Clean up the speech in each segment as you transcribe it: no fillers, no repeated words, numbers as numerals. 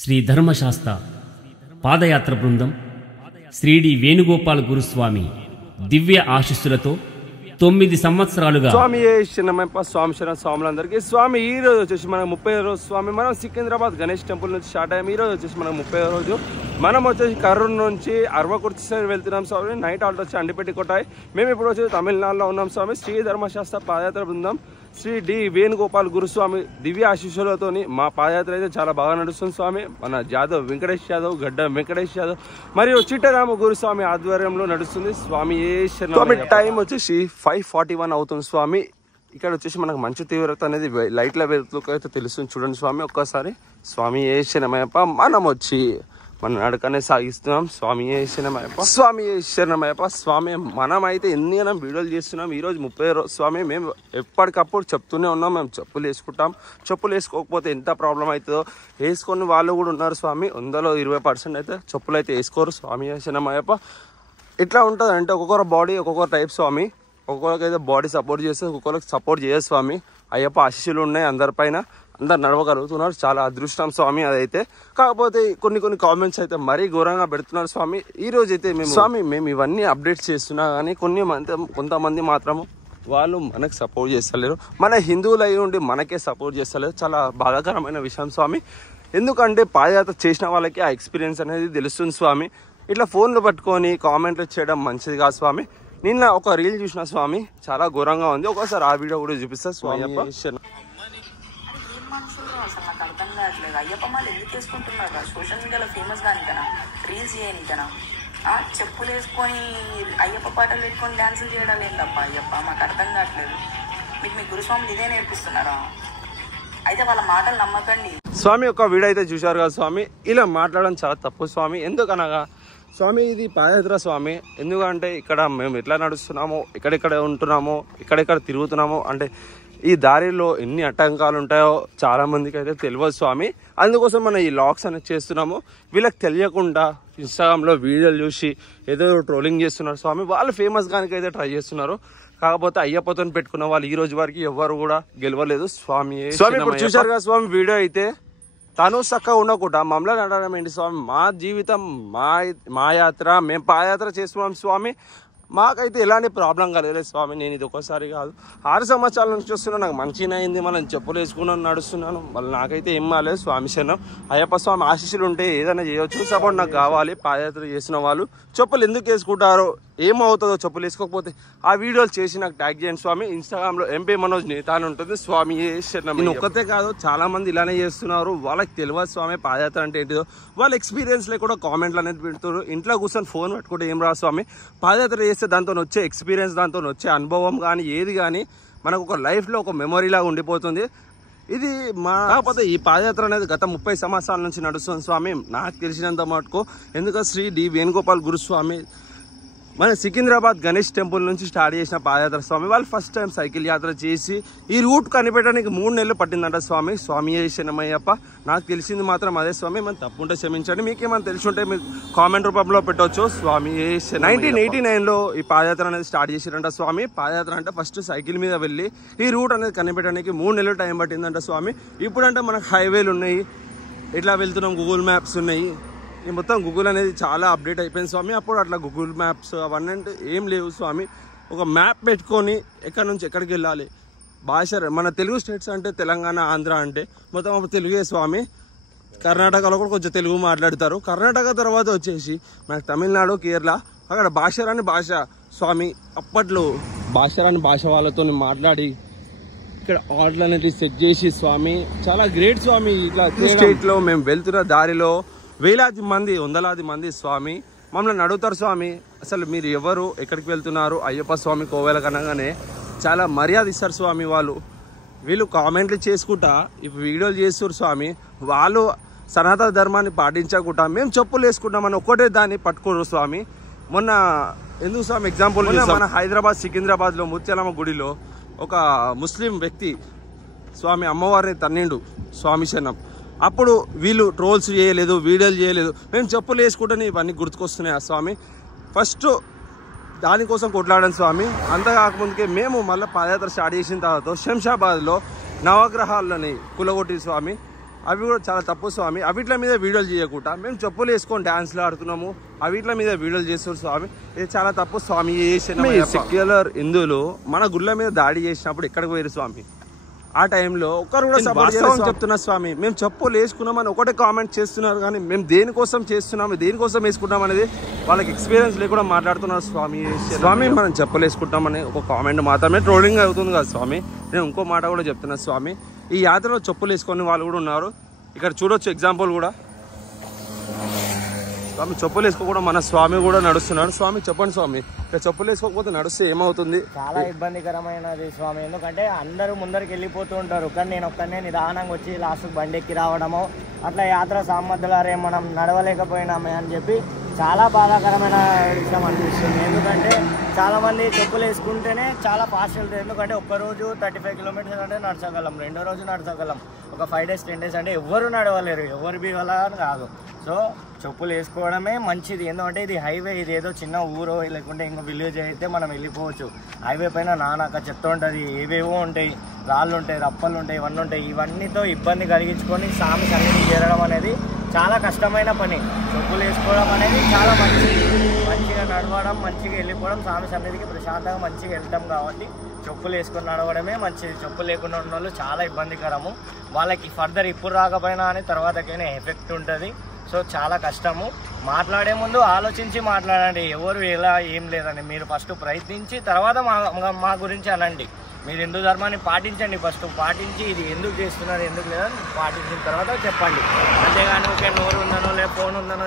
శ్రీ ధర్మశాస్త్ర పాదయాత్ర బృందం శ్రీడి వేణుగోపాల్ గురుస్వామి దివ్య ఆశీస్సులతో 9 సంవత్సరాలుగా స్వామి స్వామి శరణ స్వాములందరికీ స్వామి ఈ రోజు వచ్చేసి మనం 30వ రోజు స్వామి మనం సికింద్రాబాద్ గణేష్ టెంపుల్ నుంచి స్టార్ట్ అయ్యాం. ఈ రోజు వచ్చేసి మనం 30వ రోజు మనం వచ్చేసి కర్నూలు నుంచి అర్వకుర్తి సైడ్ వెళ్తున్నాం స్వామి. నైట్ ఆల్ట్ వచ్చి అండిపెట్టి కొట్టాయి. మేము ఇప్పుడు వచ్చేసి తమిళనాడులో ఉన్నాం స్వామి. శ్రీ ధర్మశాస్త్ర పాదయాత్ర బృందం శ్రీ డి వేణుగోపాల్ గురుస్వామి దివ్య ఆశీస్సులతో మా పాదయాత్ర అయితే చాలా బాగా నడుస్తుంది స్వామి. మన జాదవ్ వెంకటేష్ యాదవ్, గడ్డ వెంకటేష్ యాదవ్ మరియు చిట్టరామ గురుస్వామి ఆధ్వర్యంలో నడుస్తుంది స్వామి. టైం వచ్చేసి 5:41 అవుతుంది స్వామి. ఇక్కడ వచ్చేసి మనకు మంచు తీవ్రత అనేది లైట్ల వెలుతుకు అయితే తెలుస్తుంది చూడండి స్వామి. ఒక్కసారి స్వామి ఏ శరణమయ్యప్ప. మనం వచ్చి మన నడకనే సాగిస్తున్నాం. స్వామి ఏ శరణమయ్యప్ప, స్వామి ఏ శరణమయ్యప్ప. స్వామి మనం అయితే ఎన్ని వీడియోలు చేస్తున్నాం. ఈరోజు 30 రోజు స్వామి. మేము ఎప్పటికప్పుడు చెప్తూనే ఉన్నాం మేము చెప్పులు వేసుకుంటాం. చెప్పులు వేసుకోకపోతే ఎంత ప్రాబ్లం అవుతుందో వేసుకొని వాళ్ళు కూడా ఉన్నారు స్వామి. 100లో 20% అయితే చెప్పులు అయితే వేసుకోరు. స్వామి ఏ శరణమయ్యప్ప. ఇట్లా ఉంటుంది అంటే ఒక్కొక్కరు బాడీ ఒక్కొక్క టైప్ స్వామి. ఒక్కొక్కరికి అయితే బాడీ సపోర్ట్ చేస్తే ఒక్కొక్కరికి సపోర్ట్ చేయదు స్వామి. అయ్యప్ప ఆశీస్సులు ఉన్నాయి అందరిపైన, అందరు నడవగలుగుతున్నారు. చాలా అదృష్టం స్వామి అదైతే. కాకపోతే కొన్ని కామెంట్స్ అయితే మరీ ఘోరంగా పెడుతున్నారు స్వామి. ఈ రోజు అయితే మేము ఇవన్నీ అప్డేట్స్ చేస్తున్నా కానీ కొంతమంది మాత్రము వాళ్ళు మనకు సపోర్ట్ చేస్తలేరు. మన హిందువులు అయి ఉండి మనకే సపోర్ట్ చేస్తలేరు. చాలా బాధాకరమైన విషయం స్వామి. ఎందుకంటే పాదయాత్ర చేసిన వాళ్ళకి ఆ ఎక్స్పీరియన్స్ అనేది తెలుస్తుంది స్వామి. ఇట్లా ఫోన్లు పట్టుకొని కామెంట్లు చేయడం మంచిది కాదు స్వామి. నిన్న ఒక రీల్ చూసిన స్వామి, చాలా ఘోరంగా ఉంది. ఒకసారి ఆ వీడియో కూడా చూపిస్తా స్వామి. మనుషులు అసలు నాకు అర్థం కావట్లేదు. అయ్యప్ప మాలు ఎందుకు వేసుకుంటున్నారు? సోషల్ మీడియాలో ఫేమస్ కానీ కదా, రీల్స్ చేయని కదా, చెప్పులు వేసుకొని అయ్యప్ప పాటలు పెట్టుకొని డాన్సులు చేయడం ఏంటప్ప అయ్యప్ప? మాకు అర్థం కావట్లేదు. మీకు మీ గురుస్వాములు ఇదే నేర్పిస్తున్నారా? అయితే వాళ్ళ మాటలు నమ్మకండి స్వామి. ఒక వీడియో అయితే చూశారు కదా స్వామి. ఇలా మాట్లాడడం చాలా తప్పు స్వామి. ఎందుకనగా స్వామి ఇది పాదయాత్ర స్వామి. ఎందుకంటే ఇక్కడ మేము ఎట్లా నడుస్తున్నామో, ఎక్కడెక్కడ ఉంటున్నామో, ఎక్కడెక్కడ తిరుగుతున్నామో, అంటే ఈ దారిలో ఎన్ని ఆటంకాలు ఉంటాయో చాలా మందికి అయితే తెలియదు స్వామి. అందుకోసం మనం ఈ లాగ్స్ అనేది చేస్తున్నాము. వీళ్ళకి తెలియకుండా ఇన్స్టాగ్రామ్లో వీడియోలు చూసి ఏదో ట్రోలింగ్ చేస్తున్నారు స్వామి. వాళ్ళు ఫేమస్ గానికి అయితే ట్రై చేస్తున్నారు. కాకపోతే అయ్యప్పతో పెట్టుకున్న వాళ్ళు ఈ రోజు వరకు ఎవరు కూడా గెలవలేదు స్వామి. ఇప్పుడు చూశారు కదా స్వామి వీడియో అయితే. తను చక్కగా ఉండకుండా మమ్మల్ని అనడం ఏంటి స్వామి? మా జీవితం మా యాత్ర, మేము పాదయాత్ర చేస్తున్నాం స్వామి. మాకైతే ఎలాంటి ప్రాబ్లం కలగలేదు స్వామి. నేను ఇది ఒకసారి కాదు 6 సంవత్సరాల నుంచి వస్తున్నా. నాకు మంచిగా అయింది. మనం చెప్పులు వేసుకున్నాను, నడుస్తున్నాను. మళ్ళీ నాకైతే ఏం కాలేదు స్వామి. శరణం అయ్యప్ప స్వామి ఆశీస్సులు ఉంటే ఏదైనా చేయవచ్చు. సపోర్ట్ నాకు కావాలి. పాదయాత్ర చేసిన వాళ్ళు చెప్పులు ఎందుకు వేసుకుంటారో, ఏమవుతుందో చెప్పులు వేసుకోకపోతే ఆ వీడియోలు చేసి నాకు ట్యాగ్ చేయండి స్వామి. ఇన్స్టాగ్రామ్లో ఎంపీ మనోజ్ నేతా అని ఉంటుంది స్వామి. శరణం. నేను ఒక్కతే కాదు, చాలా మంది ఇలానే చేస్తున్నారు. వాళ్ళకి తెలియదు స్వామి పాదయాత్ర అంటే ఏంటిదో. వాళ్ళ ఎక్స్పీరియన్స్లో కూడా కామెంట్లు అనేది పెడుతున్నారు. ఇంట్లో కూర్చొని ఫోన్ పెట్టుకుంటే ఏం రా స్వామి. పాదయాత్ర చేస్తే దాంతో వచ్చే ఎక్స్పీరియన్స్, దాంతో వచ్చే అనుభవం కానీ ఏది కానీ మనకు ఒక లైఫ్లో ఒక మెమొరీలాగా ఉండిపోతుంది. ఇది కాకపోతే ఈ పాదయాత్ర అనేది గత 30 సంవత్సరాల నుంచి నడుస్తుంది స్వామి నాకు తెలిసినంత మటుకు. ఎందుకంటే శ్రీ డి వేణుగోపాల్ గురుస్వామి మన సికింద్రాబాద్ గణేష్ టెంపుల్ నుంచి స్టార్ట్ చేసిన పాదయాత్ర స్వామి. వాళ్ళు ఫస్ట్ టైం సైకిల్ యాత్ర చేసి ఈ రూట్ కనిపెట్టడానికి 3 నెలలు పట్టిందంట స్వామి. స్వామి శరణమయ్యప్ప. నాకు తెలిసింది మాత్రం అదే స్వామి. మనం తప్పుంటే క్షమించండి. మీకేమైనా తెలిసి ఉంటే మీరు కామెంట్ రూపంలో పెట్టవచ్చు. స్వామి 1989లో ఈ పాదయాత్ర అనేది స్టార్ట్ చేసిరంట స్వామి. పాదయాత్ర అంటే ఫస్ట్ సైకిల్ మీద వెళ్ళి ఈ రూట్ అనేది కనిపెట్టడానికి 3 నెలలు టైం పట్టిందంట స్వామి. ఇప్పుడంటే మనకు హైవేలు ఉన్నాయి, ఇట్లా వెళ్తున్నాం, గూగుల్ మ్యాప్స్ ఉన్నాయి. ఈ మొత్తం గూగుల్ అనేది చాలా అప్డేట్ అయిపోయింది స్వామి. అప్పుడు అట్లా గూగుల్ మ్యాప్స్ అవన్నీ అంటే ఏం లేవు స్వామి. ఒక మ్యాప్ పెట్టుకొని ఎక్కడి నుంచి ఎక్కడికి వెళ్ళాలి, భాష మన తెలుగు స్టేట్స్ అంటే తెలంగాణ, ఆంధ్ర అంటే మొత్తం అప్పుడు తెలుగే స్వామి. కర్ణాటకలో కూడా కొంచెం తెలుగు మాట్లాడతారు. కర్ణాటక తర్వాత వచ్చేసి మనకు తమిళనాడు, కేరళ, అక్కడ భాషరాని భాష స్వామి. అప్పట్లో భాషరాని భాష వాళ్ళతో మాట్లాడి ఇక్కడ ఆర్డర్లు అనేది సెట్ చేసి స్వామి చాలా గ్రేట్ స్వామి. ఇట్లా స్టేట్లో మేము వెళ్తున్న దారిలో వేలాది మంది, 100లాది మంది స్వామి మమ్మల్ని అడుగుతారు స్వామి, అసలు మీరు ఎవరు, ఎక్కడికి వెళ్తున్నారు? అయ్యప్ప స్వామి కోవెల కనగానే చాలా మర్యాద ఇస్తారు స్వామి. వీళ్ళు కామెంట్లు చేసుకుంటా ఇప్పుడు వీడియోలు చేస్తారు స్వామి. వాళ్ళు సనాతన ధర్మాన్ని పాటించకుండా మేము చెప్పులు వేసుకుంటామని ఒక్కటే దాన్ని పట్టుకోరు స్వామి. మొన్న ఎందుకు స్వామి ఎగ్జాంపుల్ మన హైదరాబాద్ సికింద్రాబాద్లో ముత్యాలమ్మ గుడిలో ఒక ముస్లిం వ్యక్తి స్వామి అమ్మవారిని తన్నిండు స్వామి శరణం. అప్పుడు వీళ్ళు ట్రోల్స్ చేయలేదు, వీడియోలు చేయలేదు. మేము చెప్పులు వేసుకుంటేనే ఇవన్నీ గుర్తుకొస్తున్నాయి ఆ స్వామి. ఫస్ట్ దానికోసం కొట్లాడాను స్వామి. అంతా కాకముందుకే మేము మళ్ళీ పాదయాత్ర స్టార్ట్ చేసిన తర్వాత శంషాబాద్లో నవగ్రహాలని కులగొట్టి స్వామి అవి కూడా చాలా తప్పు స్వామి. అవిట్ల మీద వీడియోలు చేయకుండా మేము చెప్పులు వేసుకొని డ్యాన్స్లు ఆడుతున్నాము, అవిట్ల మీద వీడియోలు చేస్తున్నారు స్వామి. ఇది చాలా తప్పు స్వామి. సెక్యులర్ హిందువులు మన గుళ్ళ మీద దాడి చేసినప్పుడు ఎక్కడికి పోయారు స్వామి? ఆ టైంలో ఒక్కరు కూడా వాస్తవం చెప్తున్నా స్వామి. మేము చెప్పులు వేసుకున్నామని ఒకటే కామెంట్ చేస్తున్నారు, కానీ మేము దేనికోసం చేస్తున్నాము, దేనికోసం వేసుకుంటాం అనేది వాళ్ళకి ఎక్స్పీరియన్స్ లేకుండా మాట్లాడుతున్నారు స్వామి. స్వామి మనం చెప్పులు వేసుకుంటామని ఒక కామెంట్ మాత్రమే ట్రోలింగ్ అవుతుంది కదా స్వామి. నేను ఇంకో మాట కూడా చెప్తున్నా స్వామి. ఈ యాత్రలో చెప్పులు వేసుకునే వాళ్ళు కూడా ఉన్నారు. ఇక్కడ చూడొచ్చు ఎగ్జాంపుల్ కూడా. స్వామి చెప్పులు వేసుకోకుండా మన స్వామి కూడా నడుస్తున్నాడు. స్వామి చెప్పండి స్వామి, ఇక్కడ చెప్పులు వేసుకోకపోతే నడుస్తే ఏమవుతుంది? చాలా ఇబ్బందికరమైనది స్వామి. ఎందుకంటే అందరూ ముందరికి వెళ్ళిపోతూ ఉంటారు, కానీ నేను ఒక్కనే నిదానంగా వచ్చి లాస్ట్ బండెక్కి రావడము, అట్లా యాత్ర సామర్థ్యాలే మనం నడవలేకపోయినామే అని చెప్పి చాలా బాధాకరమైన విషయం అనిపిస్తుంది. ఎందుకంటే చాలామంది చెప్పులు వేసుకుంటేనే చాలా ఫాస్ట్ వెళ్తారు. ఎందుకంటే ఒక్కరోజు 35 కిలోమీటర్స్ అంటే నడచగలం, రెండో రోజు నడచగలం, ఒక 5 days 10 days అంటే ఎవరు నడవలేరు, ఎవరు బీవలా కాదు. సో చెప్పులు వేసుకోవడమే మంచిది. ఎందుకంటే ఇది హైవే, ఇది ఏదో చిన్న ఊరో లేకుంటే ఇంకో విలేజ్ అయితే మనం వెళ్ళిపోవచ్చు. హైవే పైన నానాక చెత్త ఉంటుంది, ఏవేవో ఉంటాయి, రాళ్ళు ఉంటాయి, రప్పలు ఉంటాయి, ఇవన్నీ ఉంటాయి. ఇవన్నీతో ఇబ్బంది కలిగించుకొని స్వామి సన్నిధికి చేరడం అనేది చాలా కష్టమైన పని. చెప్పులు వేసుకోవడం అనేది చాలా మంచిది. మంచిగా నడవడం, మంచిగా వెళ్ళిపోవడం, స్వామి సన్నిధికి ప్రశాంతంగా మంచిగా వెళ్తాం కాబట్టి చెప్పులు వేసుకొని నడవడమే మంచిది. చెప్పులు లేకుండా ఉన్న వాళ్ళు చాలా ఇబ్బందికరము. వాళ్ళకి ఫర్దర్ ఇప్పుడు రాకపోయినా అని తర్వాతకైనా ఎఫెక్ట్ ఉంటుంది. సో చాలా కష్టము. మాట్లాడే ముందు ఆలోచించి మాట్లాడండి. ఎవరు ఎలా ఏం లేదండి, మీరు ఫస్ట్ ప్రయత్నించి తర్వాత మా గురించి అనండి. మీరు హిందూ ధర్మాన్ని పాటించండి, ఫస్ట్ పాటించి ఇది ఎందుకు చేస్తున్నారు ఎందుకు లేదని పాటించిన తర్వాత చెప్పండి. అంతేగాని ఒకే నోరు ఉందనో లేదా ఫోన్ ఉందనో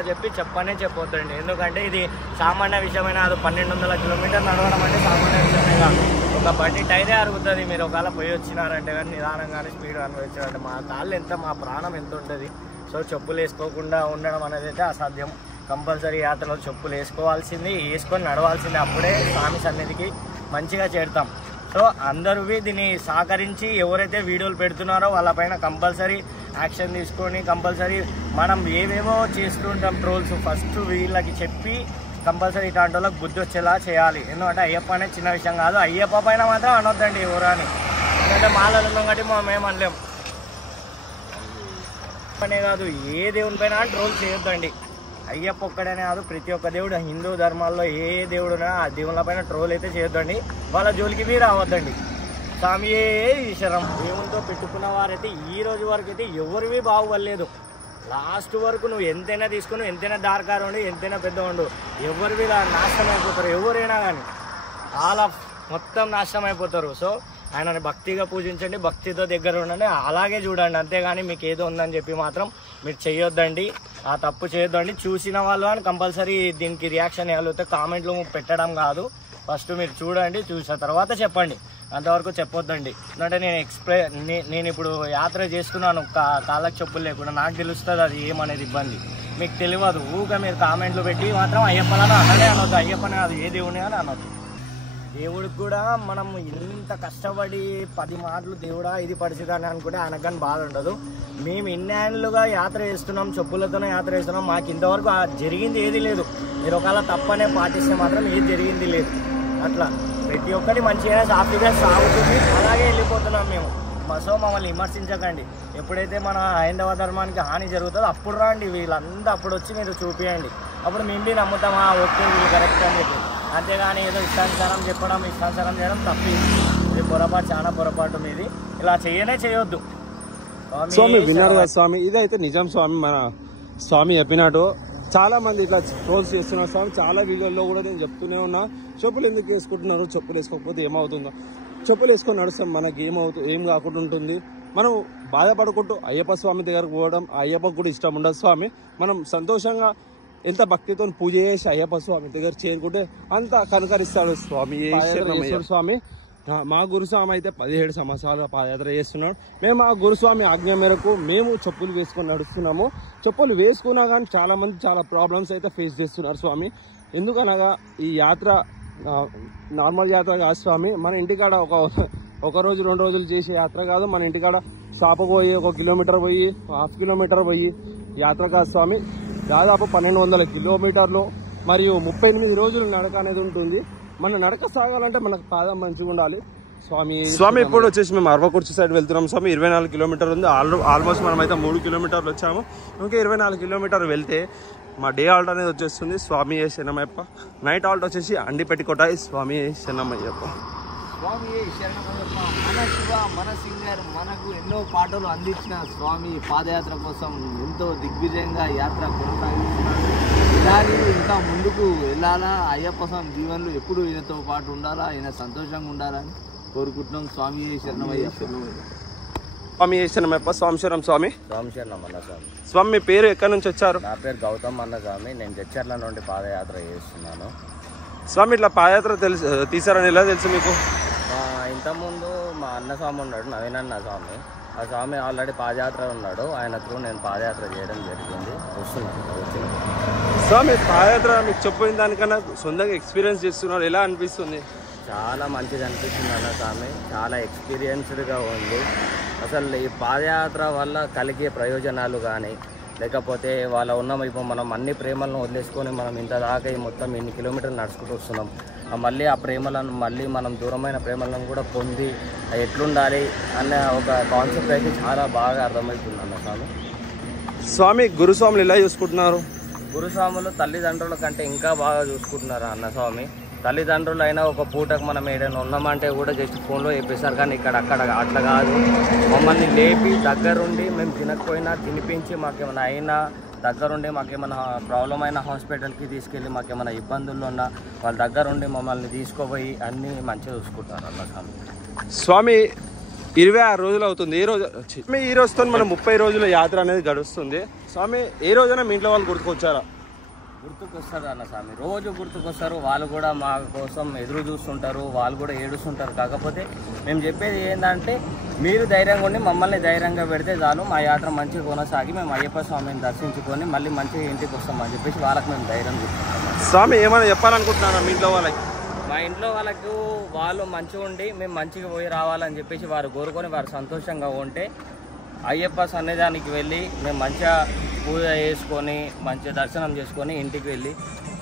చెప్పొద్దండి. ఎందుకంటే ఇది సామాన్య విషయమైన అది 1200 కిలోమీటర్లు నడవడం అంటే సామాన్య విషయమే కాదు. ఒక బండి టైరే అరుగుతుంది. మీరు ఒకవేళ పోయి వచ్చినారంటే కానీ నిదానంగానే స్పీడ్ అనుభవించారంటే మా కాళ్ళు ఎంత, మా ప్రాణం ఎంత ఉంటుంది. సో చెప్పులు వేసుకోకుండా ఉండడం అనేది అయితే అసాధ్యం. కంపల్సరీ యాత్రలో చెప్పులు వేసుకోవాల్సింది, వేసుకొని నడవాల్సింది. అప్పుడే స్వామి సన్నిధికి మంచిగా చేరుతాం. సో అందరూ దీన్ని సహకరించి ఎవరైతే వీడియోలు పెడుతున్నారో వాళ్ళపైన కంపల్సరీ యాక్షన్ తీసుకొని కంపల్సరీ మనం ఏవేవో చేస్తుంటాం ట్రోల్స్, ఫస్ట్ వీళ్ళకి చెప్పి కంపల్సరీ ఇట్లాంటి వాళ్ళకి బుద్ధి వచ్చేలా చేయాలి. ఎందుకంటే అయ్యప్ప అనేది చిన్న విషయం కాదు. అయ్యప్ప పైన మాత్రం అనొద్దండి ఎవరు అని. ఎందుకంటే మాలలు ఉన్నాం కాబట్టి మేము అనలేం అనే కాదు, ఏ దేవుని పైన ట్రోల్ చేయొద్దండి. అయ్యప్ప ఒక్కడనే కాదు, ప్రతి ఒక్క దేవుడు హిందూ ధర్మాల్లో ఏ దేవుడునా ఆ దేవుళ్ళ పైన ట్రోల్ అయితే చేయొద్దండి. వాళ్ళ జోలికి మీరు రావద్దండి. స్వామియే ఈశ్వరం. దేవునితో పెట్టుకున్న వారైతే ఈ రోజు వరకు అయితే ఎవరివి బాగుపడలేదు. లాస్ట్ వరకు నువ్వు ఎంతైనా తీసుకుని, ఎంతైనా దారకారు ఉండి, ఎంతైనా పెద్ద ఉండు, ఎవరివి నాశనం అయిపోతారు. ఎవరైనా కానీ మొత్తం నాశనం అయిపోతారు. సో ఆయనని భక్తిగా పూజించండి, భక్తితో దగ్గర ఉండండి, అలాగే చూడండి. అంతేగాని మీకు ఏదో ఉందని చెప్పి మాత్రం మీరు చేయొద్దండి, ఆ తప్పు చేయొద్దండి. చూసిన వాళ్ళు అని కంపల్సరీ దీనికి రియాక్షన్ ఇవ్వగలిగితే కామెంట్లు పెట్టడం కాదు. ఫస్ట్ మీరు చూడండి, చూసిన తర్వాత చెప్పండి, అంతవరకు చెప్పొద్దండి. ఎందుకంటే నేను ఇప్పుడు యాత్ర చేస్తున్నాను కాళ్ళకి చెప్పులు లేకుండా, నాకు తెలుస్తుంది అది ఏమనేది ఇబ్బంది. మీకు తెలియదు. ఊగా మీరు కామెంట్లు పెట్టి మాత్రం అయ్యప్పనని అనడే అనొద్దు, అయ్యప్పని అది ఏ దేవుని అని అనొద్దు. దేవుడికి కూడా మనం ఇంత కష్టపడి 10 మాటలు దేవుడా ఇది పరిస్థితి అని అనుకుంటే ఆయనకు కానీ బాధ ఉండదు. మేము ఇన్నేళ్ళుగా యాత్ర చేస్తున్నాం, చెప్పులతోనే యాత్ర చేస్తున్నాం, మాకు ఇంతవరకు జరిగింది ఏది లేదు. మీరు ఒకవేళ తప్పనే పాటిస్తే మాత్రం ఏది జరిగింది లేదు. అట్లా ప్రతి ఒక్కటి మంచిగా సాఫీగా సాగుతుంది, అలాగే వెళ్ళిపోతున్నాం మేము. సో మమ్మల్ని విమర్శించకండి. ఎప్పుడైతే మన హైందవ ధర్మానికి హాని జరుగుతుందో అప్పుడు రండి, వీళ్ళంతా అప్పుడు వచ్చి మీరు చూపియండి. అప్పుడు మేము నమ్ముతామా ఓకే వీళ్ళు కరెక్ట్ అని చెప్పి. అంతేగాని ఏదో ఇష్టానుసారం చెప్పడం, ఇష్టానుసారం చేయడం తప్పు. ఇది పొరపాటు, చాలా పొరపాటు మీది. ఇలా చేయొద్దు. స్వామి విన్నారు కదా స్వామి, ఇదైతే నిజం స్వామి. మన స్వామి చెప్పినట్టు చాలా మంది ఇట్లా ట్రోల్స్ చేస్తున్నారు స్వామి. చాలా వీడియోల్లో కూడా నేను చెప్తూనే ఉన్నా, చెప్పులు ఎందుకు వేసుకుంటున్నారు, చెప్పులు వేసుకోకపోతే ఏమవుతుందో. చెప్పులు వేసుకొని నడుస్తాం, మనకి ఏం కాకుండా ఉంటుంది. మనం బాధపడుకుంటూ అయ్యప్ప స్వామి దగ్గరకు పోవడం, అయ్యప్పకు కూడా ఇష్టం ఉండదు స్వామి. మనం సంతోషంగా ఎంత భక్తితో పూజ చేసి అయ్యప్ప స్వామి దగ్గర చేరుకుంటే అంత కనుకరిస్తాడు స్వామి. స్వామి మా గురుస్వామి అయితే 17 సంవత్సరాలు పాదయాత్ర చేస్తున్నాడు. మేము ఆ గురుస్వామి ఆజ్ఞ మేరకు మేము చెప్పులు వేసుకొని నడుస్తున్నాము. చెప్పులు వేసుకున్నా కానీ చాలా మంది చాలా ప్రాబ్లమ్స్ అయితే ఫేస్ చేస్తున్నారు స్వామి. ఎందుకనగా ఈ యాత్ర నార్మల్ యాత్ర కాదు స్వామి. మన ఇంటికాడ ఒక రోజు 2 రోజులు చేసే యాత్ర కాదు. మన ఇంటికాడ సాప పోయి 1 కిలోమీటర్ పోయి 1/2 కిలోమీటర్ పోయి యాత్ర కాదు స్వామి. దాదాపు 1200 కిలోమీటర్లు మరియు 38 రోజులు నడక అనేది ఉంటుంది. మన నడక సాగాలంటే మనకు పాదం మంచిగా ఉండాలి. స్వామి ఇప్పుడు వచ్చేసి మేము అరవకుర్చి సైడ్ వెళ్తున్నాం స్వామి. 24 కిలోమీటర్ ఉంది. ఆల్మోస్ట్ మనం అయితే 3 కిలోమీటర్లు వచ్చాము. ఇంకా 24 కిలోమీటర్లు వెళ్తే మా డే ఆల్ట్ అనేది వచ్చేస్తుంది. స్వామి శరణమయ్యప్ప. నైట్ ఆల్ట్ వచ్చేసి అండిపెట్టికోట. స్వామి శరణమయ్యప్ప. స్వామి శరణమయ్యప్ప. మన శివ, మన సింగర్, మనకు ఎన్నో పాటలు అందించిన స్వామి పాదయాత్ర కోసం ఎంతో దిగ్విజయంగా యాత్ర కొనసాగిస్తున్నారు. ఇలాగే ఇంకా ముందుకు వెళ్ళాలా, అయ్యప్ప స్వామి దీవెనలు ఎప్పుడు ఈయనతో పాటు ఉండాలా, ఈయన సంతోషంగా ఉండాలని కోరుకుంటున్నాం. స్వామి శరణమయ్యప్ప. స్వామి శరణమయ్యప్ప. స్వామి శరణం స్వామి. స్వామి శరణం అన్న స్వామి. స్వామి మీ పేరు ఎక్కడి నుంచి వచ్చారు? నా పేరు గౌతమ్ అన్న స్వామి. నేను జడ్చర్ల నుండి పాదయాత్ర చేస్తున్నాను. స్వామి ఇట్లా పాదయాత్ర తీసారని ఎలా తెలుసు మీకు? ఇంతకుముందు మా అన్న స్వామి ఉన్నాడు, నవీన్ అన్న స్వామి. ఆ స్వామి ఆల్రెడీ పాదయాత్ర ఉన్నాడు. ఆయన త్రూ నేను పాదయాత్ర చేయడం జరిగింది. వచ్చిన స్వామి పాదయాత్ర మీకు చెప్పిన దానికన్నా సొంతంగా ఎక్స్పీరియన్స్ చేస్తున్నారు, ఎలా అనిపిస్తుంది? చాలా మంచిగా అనిపిస్తుంది అన్న స్వామి. చాలా ఎక్స్పీరియన్స్డ్గా ఉంది. అసలు ఈ పాదయాత్ర వల్ల కలిగే ప్రయోజనాలు కానీ, లేకపోతే వాళ్ళ ఉన్న ఇప్పుడు మనం అన్ని ప్రేమలను వదిలేసుకొని మనం ఇంత దాకా మొత్తం ఇన్ని కిలోమీటర్లు నడుచుకుంటూ వస్తున్నాం. మళ్ళీ ఆ ప్రేమలను మళ్ళీ మనం దూరమైన ప్రేమలను కూడా పొంది ఎట్లుండాలి అన్న ఒక కాన్సెప్ట్ అయితే చాలా బాగా అర్థమవుతుంది అన్న స్వామి. స్వామి గురుస్వాములు ఎలా చూసుకుంటున్నారు? గురుస్వాములు తల్లిదండ్రుల కంటే ఇంకా బాగా చూసుకుంటున్నారు అన్న స్వామి. తల్లిదండ్రులు అయినా ఒక పూటకు మనం ఏదైనా ఉన్నామంటే కూడా జస్ట్ ఫోన్లో చెప్పేశారు, కానీ అక్కడ అట్లా కాదు. మమ్మల్ని లేపి దగ్గరుండి మేము తినకపోయినా తినిపించి మాకేమైనా అయినా దగ్గరుండి మాకేమైనా ప్రాబ్లం అయినా హాస్పిటల్కి తీసుకెళ్ళి మాకేమైనా ఇబ్బందుల్లో ఉన్నా వాళ్ళ దగ్గరుండి మమ్మల్ని తీసుకుపోయి అన్నీ మంచిగా చూసుకుంటారు అన్న స్వామి. స్వామి 26 రోజులు అవుతుంది. ఈ రోజుతో మనం 30 రోజుల యాత్ర అనేది గడుస్తుంది. స్వామి ఏ రోజైనా మీ ఇంట్లో వాళ్ళు గుర్తుకొచ్చారా? గుర్తుకొస్తారు అన్న స్వామి. రోజు గుర్తుకొస్తారు. వాళ్ళు కూడా మా కోసం ఎదురు చూస్తుంటారు, వాళ్ళు కూడా ఏడుస్తుంటారు. కాకపోతే మేము చెప్పేది ఏంటంటే మీరు ధైర్యంగా ఉండి మమ్మల్ని ధైర్యంగా పెడితే చాలు, మా యాత్ర మంచిగా కొనసాగి మేము అయ్యప్ప స్వామిని దర్శించుకొని మళ్ళీ మంచిగా ఇంటికి వస్తామని చెప్పేసి వాళ్ళకి మేము ధైర్యం చూస్తున్నాం. స్వామి ఏమైనా చెప్పాలనుకుంటున్నారా మీ ఇంట్లో వాళ్ళకి? మా ఇంట్లో వాళ్ళకు వాళ్ళు మంచిగా ఉండి మేము మంచిగా పోయి రావాలని చెప్పేసి వారు కోరుకొని వారు సంతోషంగా ఉంటే అయ్యప్ప సన్నిధానికి వెళ్ళి మేము మంచిగా పూజ చేసుకొని మంచిగా దర్శనం చేసుకొని ఇంటికి వెళ్ళి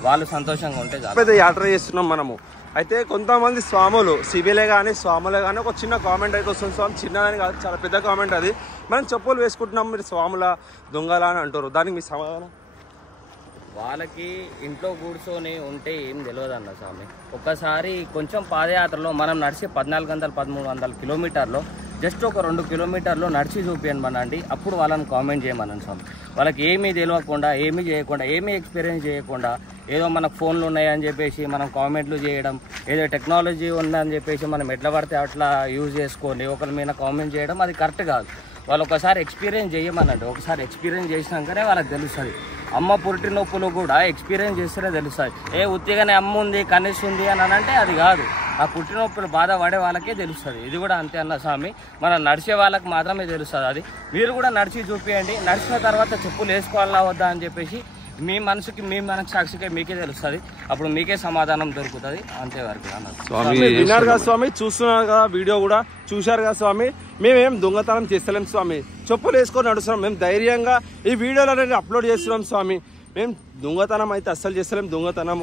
వాళ్ళు సంతోషంగా ఉంటే పెద్ద యాత్ర చేస్తున్నాం మనము. అయితే కొంతమంది స్వాములు సివిలే కానీ స్వాములే కానీ ఒక చిన్న కామెంట్ అయితే వస్తుంది. స్వామి చిన్నదని కాదు, చాలా పెద్ద కామెంట్ అది. మనం చెప్పులు వేసుకుంటున్నాం, మీరు స్వాముల దొంగలా అని అంటారు, దానికి మీ సమాధానం? వాళ్ళకి ఇంట్లో కూర్చొని ఉంటే ఏం తెలియదు అన్న స్వామి. ఒక్కసారి కొంచెం పాదయాత్రలో మనం నడిచి 1400-1300 కిలోమీటర్లో జస్ట్ ఒక 2 కిలోమీటర్లు నడిచి చూపించమనండి, అప్పుడు వాళ్ళని కామెంట్ చేయమన్నాను స్వామి. వాళ్ళకి ఏమీ తెలియకుండా ఏమీ చేయకుండా ఏమీ ఎక్స్పీరియన్స్ చేయకుండా ఏదో మనకు ఫోన్లు ఉన్నాయని చెప్పేసి మనం కామెంట్లు చేయడం, ఏదో టెక్నాలజీ ఉందని చెప్పేసి మనం ఎట్లా పడితే అట్లా యూజ్ చేసుకొని ఒకరి మీద కామెంట్ చేయడం అది కరెక్ట్ కాదు. వాళ్ళు ఒకసారి ఎక్స్పీరియన్స్ చేయమనండి. ఒకసారి ఎక్స్పీరియన్స్ చేసినాకనే వాళ్ళకి తెలుస్తుంది. అమ్మ పురిటి నొప్పులు కూడా ఎక్స్పీరియన్స్ చేస్తేనే తెలుస్తుంది. ఉత్తిగానే అమ్మ ఉంది కనీసం ఉంది అని అంటే అది కాదు. ఆ పుట్టిన నొప్పులు బాధ పడే వాళ్ళకే తెలుస్తుంది. ఇది కూడా అంతే అన్న స్వామి. మనం నడిచే వాళ్ళకి మాత్రమే తెలుస్తుంది. అది మీరు కూడా నడిచి చూపించండి. నడిచిన తర్వాత చెప్పులు వేసుకోవాలా వద్దా అని చెప్పేసి మీ మనసుకి మీ మనకు సాక్షిగా మీకే తెలుస్తుంది. అప్పుడు మీకే సమాధానం దొరుకుతుంది. అంతేవరకు స్వామి. విన్నారు కదా స్వామి, చూస్తున్నారు కదా వీడియో కూడా చూశారు కదా స్వామి. మేమేం దొంగతనం చేస్తలేం స్వామి, చెప్పులు వేసుకొని నడుస్తున్నాం. మేము ధైర్యంగా ఈ వీడియోలు అనేది అప్లోడ్ చేస్తున్నాం స్వామి. మేము దొంగతనం అయితే అస్సలు చేస్తలేం. దొంగతనం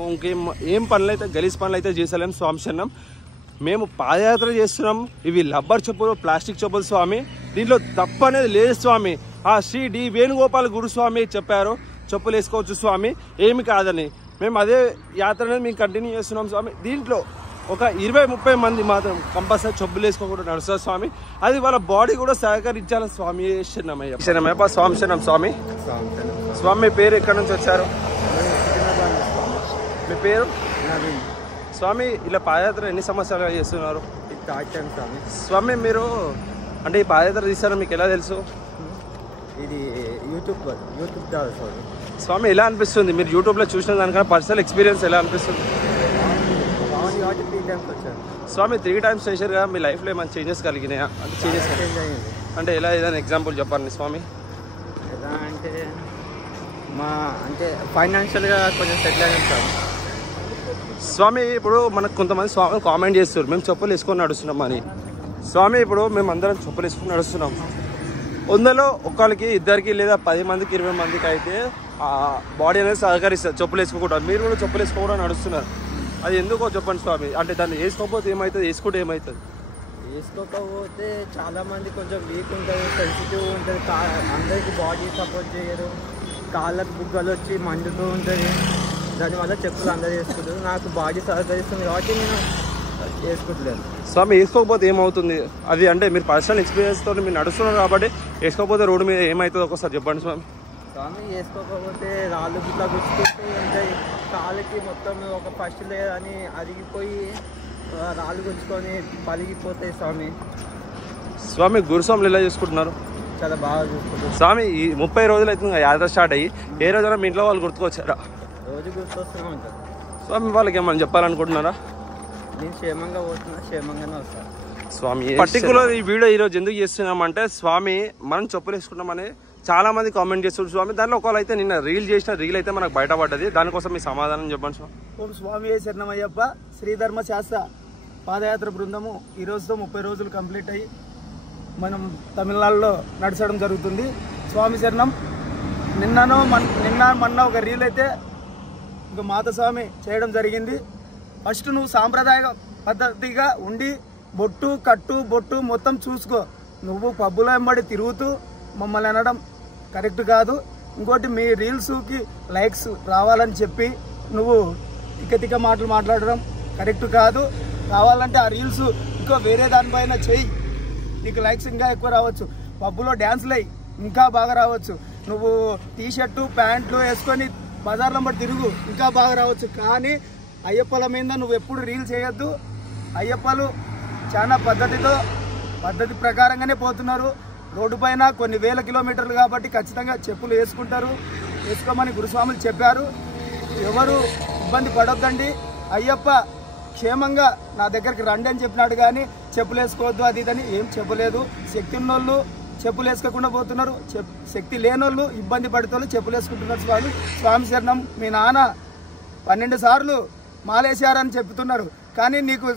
ఏం పనులు అయితే గలీజ్ పనులు అయితే చేస్తలేం స్వామి శరణం. మేము పాదయాత్ర చేస్తున్నాం. ఇవి రబ్బర్ చెప్పులు, ప్లాస్టిక్ చెప్పులు స్వామి. దీంట్లో తప్పు అనేది లేదు స్వామి. ఆ శ్రీ డి వేణుగోపాల్ గురుస్వామి చెప్పారు చెప్పులు వేసుకోవచ్చు స్వామి, ఏమి కాదని. మేము అదే యాత్ర అనేది మేము కంటిన్యూ చేస్తున్నాం స్వామి. దీంట్లో ఒక 20-30 మంది మాత్రం కంపల్సరీ చెప్పులు వేసుకోకుండా నడుస్తారు స్వామి. అది వాళ్ళ బాడీ కూడా సహకరించాలి స్వామి. శరణమయ్య శరణమయ్యప్ప. స్వామి శరణం స్వామి. స్వామి మీ పేరు ఎక్కడి నుంచి వచ్చారు? మీ పేరు? స్వామి ఇలా పాదయాత్ర ఎన్ని సంవత్సరాలుగా చేస్తున్నారు? స్వామి మీరు అంటే ఈ పాదయాత్ర తీస్తారో మీకు ఎలా తెలుసు? ఇది యూట్యూబ్ ద్వారా స్వామి ఎలా అనిపిస్తుంది? మీరు యూట్యూబ్లో చూసిన దానికన్నా పర్సనల్ ఎక్స్పీరియన్స్ ఎలా అనిపిస్తుంది? స్వామి 3 times చేశారు కదా, మీ లైఫ్లో ఏమైనా చేంజెస్ కలిగినాయా? అంటే చేంజెస్ అంటే ఎలా, ఏదైనా ఎగ్జాంపుల్ చెప్పండి స్వామి. ఎలా అంటే అంటే ఫైనాన్షియల్గా కొంచెం సెటిల్ అయ్యాం స్వామి. ఇప్పుడు మనకు కొంతమంది స్వామి కామెంట్ చేస్తారు మేము చెప్పులు వేసుకొని నడుస్తున్నాం అని. స్వామి ఇప్పుడు మేము అందరం చెప్పులు వేసుకొని నడుస్తున్నాం. 100లో ఒకరికి, ఇద్దరికి లేదా 10 మందికి 20 మందికి అయితే ఆ బాడీ అనేది సహకరిస్తుంది చెప్పులు వేసుకోకుండా. మీరు కూడా చెప్పులు వేసుకోకుండా నడుస్తున్నారు, అది ఎందుకో చెప్పండి స్వామి. అంటే దాన్ని వేసుకోకపోతే ఏమవుతుంది, వేసుకుంటే ఏమవుతుంది? వేసుకోకపోతే చాలా మంది కొంచెం వీక్ ఉంటుంది, సెన్సిటివ్ ఉంటుంది, అందరికి బాడీ సపోర్ట్ చేయరు, కాళ్ళకు బుగ్గలు వచ్చి మండుతూ ఉంటుంది. దానివల్ల చెప్పులు అందరూ వేసుకుంటారు. నాకు బాడీ సహకరిస్తుంది కాబట్టి నేను వేసుకుంటలేను. స్వామి వేసుకోకపోతే ఏమవుతుంది అది? అంటే మీరు పర్సనల్ ఎక్స్పీరియన్స్ తోటి మీరు నడుస్తున్నారు కాబట్టి వేసుకోకపోతే రోడ్డు మీద ఏమవుతుందో ఒకసారి చెప్పండి స్వామి. స్వామి వేసుకోకపోతే రాళ్ళు గిట్లా గుచ్చుకుంటూ ఉంటాయి కాళ్ళకి, మొత్తం ఒక ఫస్ట్ లేయర్ అని అరిగిపోయి రాళ్ళు గుచ్చుకొని పలిగిపోతాయి స్వామి. స్వామి గురుస్వాములు ఎలా చేసుకుంటున్నారు? చాలా బాగా చూసుకుంటారు స్వామి. ఈ 30 రోజులు అవుతుంది యాత్ర స్టార్ట్ అయ్యి, ఏ రోజైనా మీ ఇంట్లో వాళ్ళు గుర్తుకొచ్చారా? రోజు గుర్తొస్తూనే ఉంటారు స్వామి. వాళ్ళకి ఏమన్నా చెప్పాలనుకుంటున్నారా? నేను క్షేమంగా పోతున్నా, క్షేమంగానే వస్తాను స్వామి. పర్టికులర్ ఈ వీడియో ఈరోజు ఎందుకు చేస్తున్నామంటే స్వామి మనం చెప్పులు వేసుకున్నామని చాలా మంది కామెంట్ చేస్తున్నారు స్వామి. దాంట్లో ఒకళ్ళు అయితే నిన్న రీల్ చేసిన రీల్ అయితే మనకు బయటపడ్డది. దానికోసం మీ సమాధానం చెప్పండి స్వామి. ఓం స్వామి శరణమయ్యప్ప. శ్రీధర్మ శాస్త్ర పాదయాత్ర బృందము ఈరోజుతో 30 రోజులు కంప్లీట్ అయ్యి మనం తమిళనాడులో నడచడం జరుగుతుంది. స్వామి శరణం. నిన్న మొన్న ఒక రీల్ అయితే ఒక మాత స్వామి చేయడం జరిగింది. ఫస్ట్ నువ్వు సాంప్రదాయ పద్ధతిగా ఉండి బొట్టు కట్టు బొట్టు మొత్తం చూసుకో. నువ్వు పబ్బులో వెంబడి తిరుగుతూ మమ్మల్ని అనడం కరెక్ట్ కాదు. ఇంకోటి మీ రీల్స్కి లైక్స్ రావాలని చెప్పి నువ్వు తిక్క మాటలు మాట్లాడడం కరెక్ట్ కాదు. కావాలంటే ఆ రీల్స్ ఇంకో వేరే దానిపైన చెయ్యి, నీకు లైక్స్ ఇంకా ఎక్కువ రావచ్చు. పబ్బులో డ్యాన్స్లు అయ్యి ఇంకా బాగా రావచ్చు. నువ్వు టీషర్టు ప్యాంట్లు వేసుకొని బజార్లో బట్టి తిరుగు, ఇంకా బాగా రావచ్చు. కానీ అయ్యప్పల మీద నువ్వు ఎప్పుడు రీల్ చేయొద్దు. అయ్యప్పలు చాలా పద్ధతి ప్రకారంగానే పోతున్నారు. రోడ్డు పైన కొన్ని వేల కిలోమీటర్లు కాబట్టి ఖచ్చితంగా చెప్పులు వేసుకుంటారు. వేసుకోమని గురుస్వాములు చెప్పారు. ఎవరు ఇబ్బంది పడొద్దండి. అయ్యప్ప క్షేమంగా నా దగ్గరికి రండి అని చెప్పినాడు, కానీ చెప్పులు వేసుకోవద్దు అది ఇదని ఏం చెప్పలేదు. శక్తి ఉన్నోళ్ళు చెప్పులు వేసుకోకుండా పోతున్నారు, శక్తి లేనోళ్ళు ఇబ్బంది పడితే చెప్పులు వేసుకుంటున్నారు. స్వామి శరణం. మీ నాన్న 12 సార్లు మాలేశారని చెప్తున్నారు, కానీ నీకు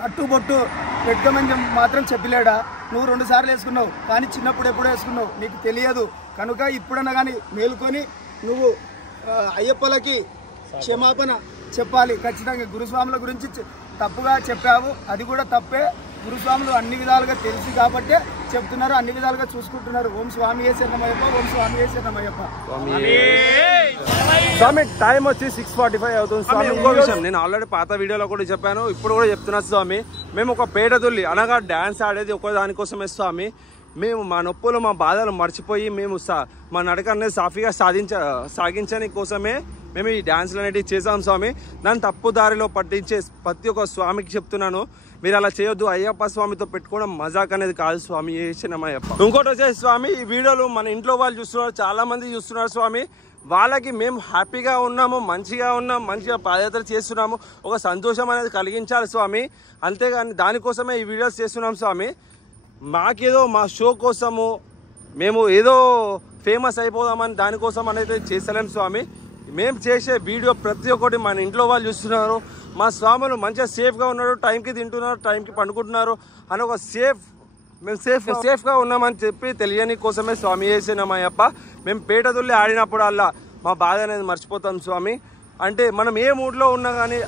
కట్టుబొట్టు పెట్టుకోమని మాత్రం చెప్పలేడా? నువ్వు 2 సార్లు వేసుకున్నావు, కానీ చిన్నప్పుడు ఎప్పుడు వేసుకున్నావు నీకు తెలియదు. కనుక ఇప్పుడన్నా కానీ మేలుకొని నువ్వు అయ్యప్పలకి క్షమాపణ చెప్పాలి. ఖచ్చితంగా గురుస్వాముల గురించి తప్పుగా చెప్పావు, అది కూడా తప్పే. గురుస్వాములు అన్ని విధాలుగా తెలుసు కాబట్టే చెప్తున్నారు, అన్ని విధాలుగా చూసుకుంటున్నారు. ఓం స్వామి శరణమయ్యప్ప. ఓం స్వామి శరణమయ్యప్ప. స్వామి టైం వచ్చి 6:45 అవుతుంది స్వామి. ఇంకో విషయం నేను ఆల్రెడీ పాత వీడియోలో కూడా చెప్పాను, ఇప్పుడు కూడా చెప్తున్నా స్వామి. మేము ఒక పేట తుల్లి అనగా డ్యాన్స్ ఆడేది ఒక దానికోసమే స్వామి. మేము మా నొప్పులు మా బాధలు మర్చిపోయి మేము మా నడక అనేది సాఫీగా సాగించని కోసమే మేము ఈ డ్యాన్స్లు అనేవి చేసాం స్వామి. నన్ను తప్పు దారిలో పట్టించే ప్రతి ఒక్క స్వామికి చెప్తున్నాను, మీరు అలా చేయొద్దు. అయ్యప్ప స్వామితో పెట్టుకోవడం మజాక్ అనేది కాదు స్వామి. శరణమయ్యప్ప. ఇంకోటి వచ్చేసి స్వామి, ఈ వీడియోలు మన ఇంట్లో వాళ్ళు చూస్తున్నారు, చాలా మంది చూస్తున్నారు స్వామి. వాళ్ళకి మేము హ్యాపీగా ఉన్నాము, మంచిగా పాదయాత్ర చేస్తున్నాము, ఒక సంతోషం అనేది కలిగించాలి స్వామి. అంతేగాని దానికోసమే ఈ వీడియోస్ చేస్తున్నాం స్వామి. మాకేదో మా షో కోసము మేము ఏదో ఫేమస్ అయిపోదామని దానికోసం అనేది చేస్తలేం స్వామి. మేము చేసే వీడియో ప్రతి ఒక్కటి మన ఇంట్లో వాళ్ళు చూస్తున్నారు. మా స్వాములు మంచిగా సేఫ్గా ఉన్నారు, టైంకి తింటున్నారు, టైంకి పండుకుంటున్నారు అని ఒక మేము సేఫ్గా ఉన్నామని చెప్పి తెలియని కోసమే స్వామి చేసినామయ్యప్ప. మేము పేట తుల్లి ఆడినప్పుడు అలా మా బాధ అనేది మర్చిపోతాం స్వామి. అంటే మనం ఏ మూడ్లో ఉన్నా కానీ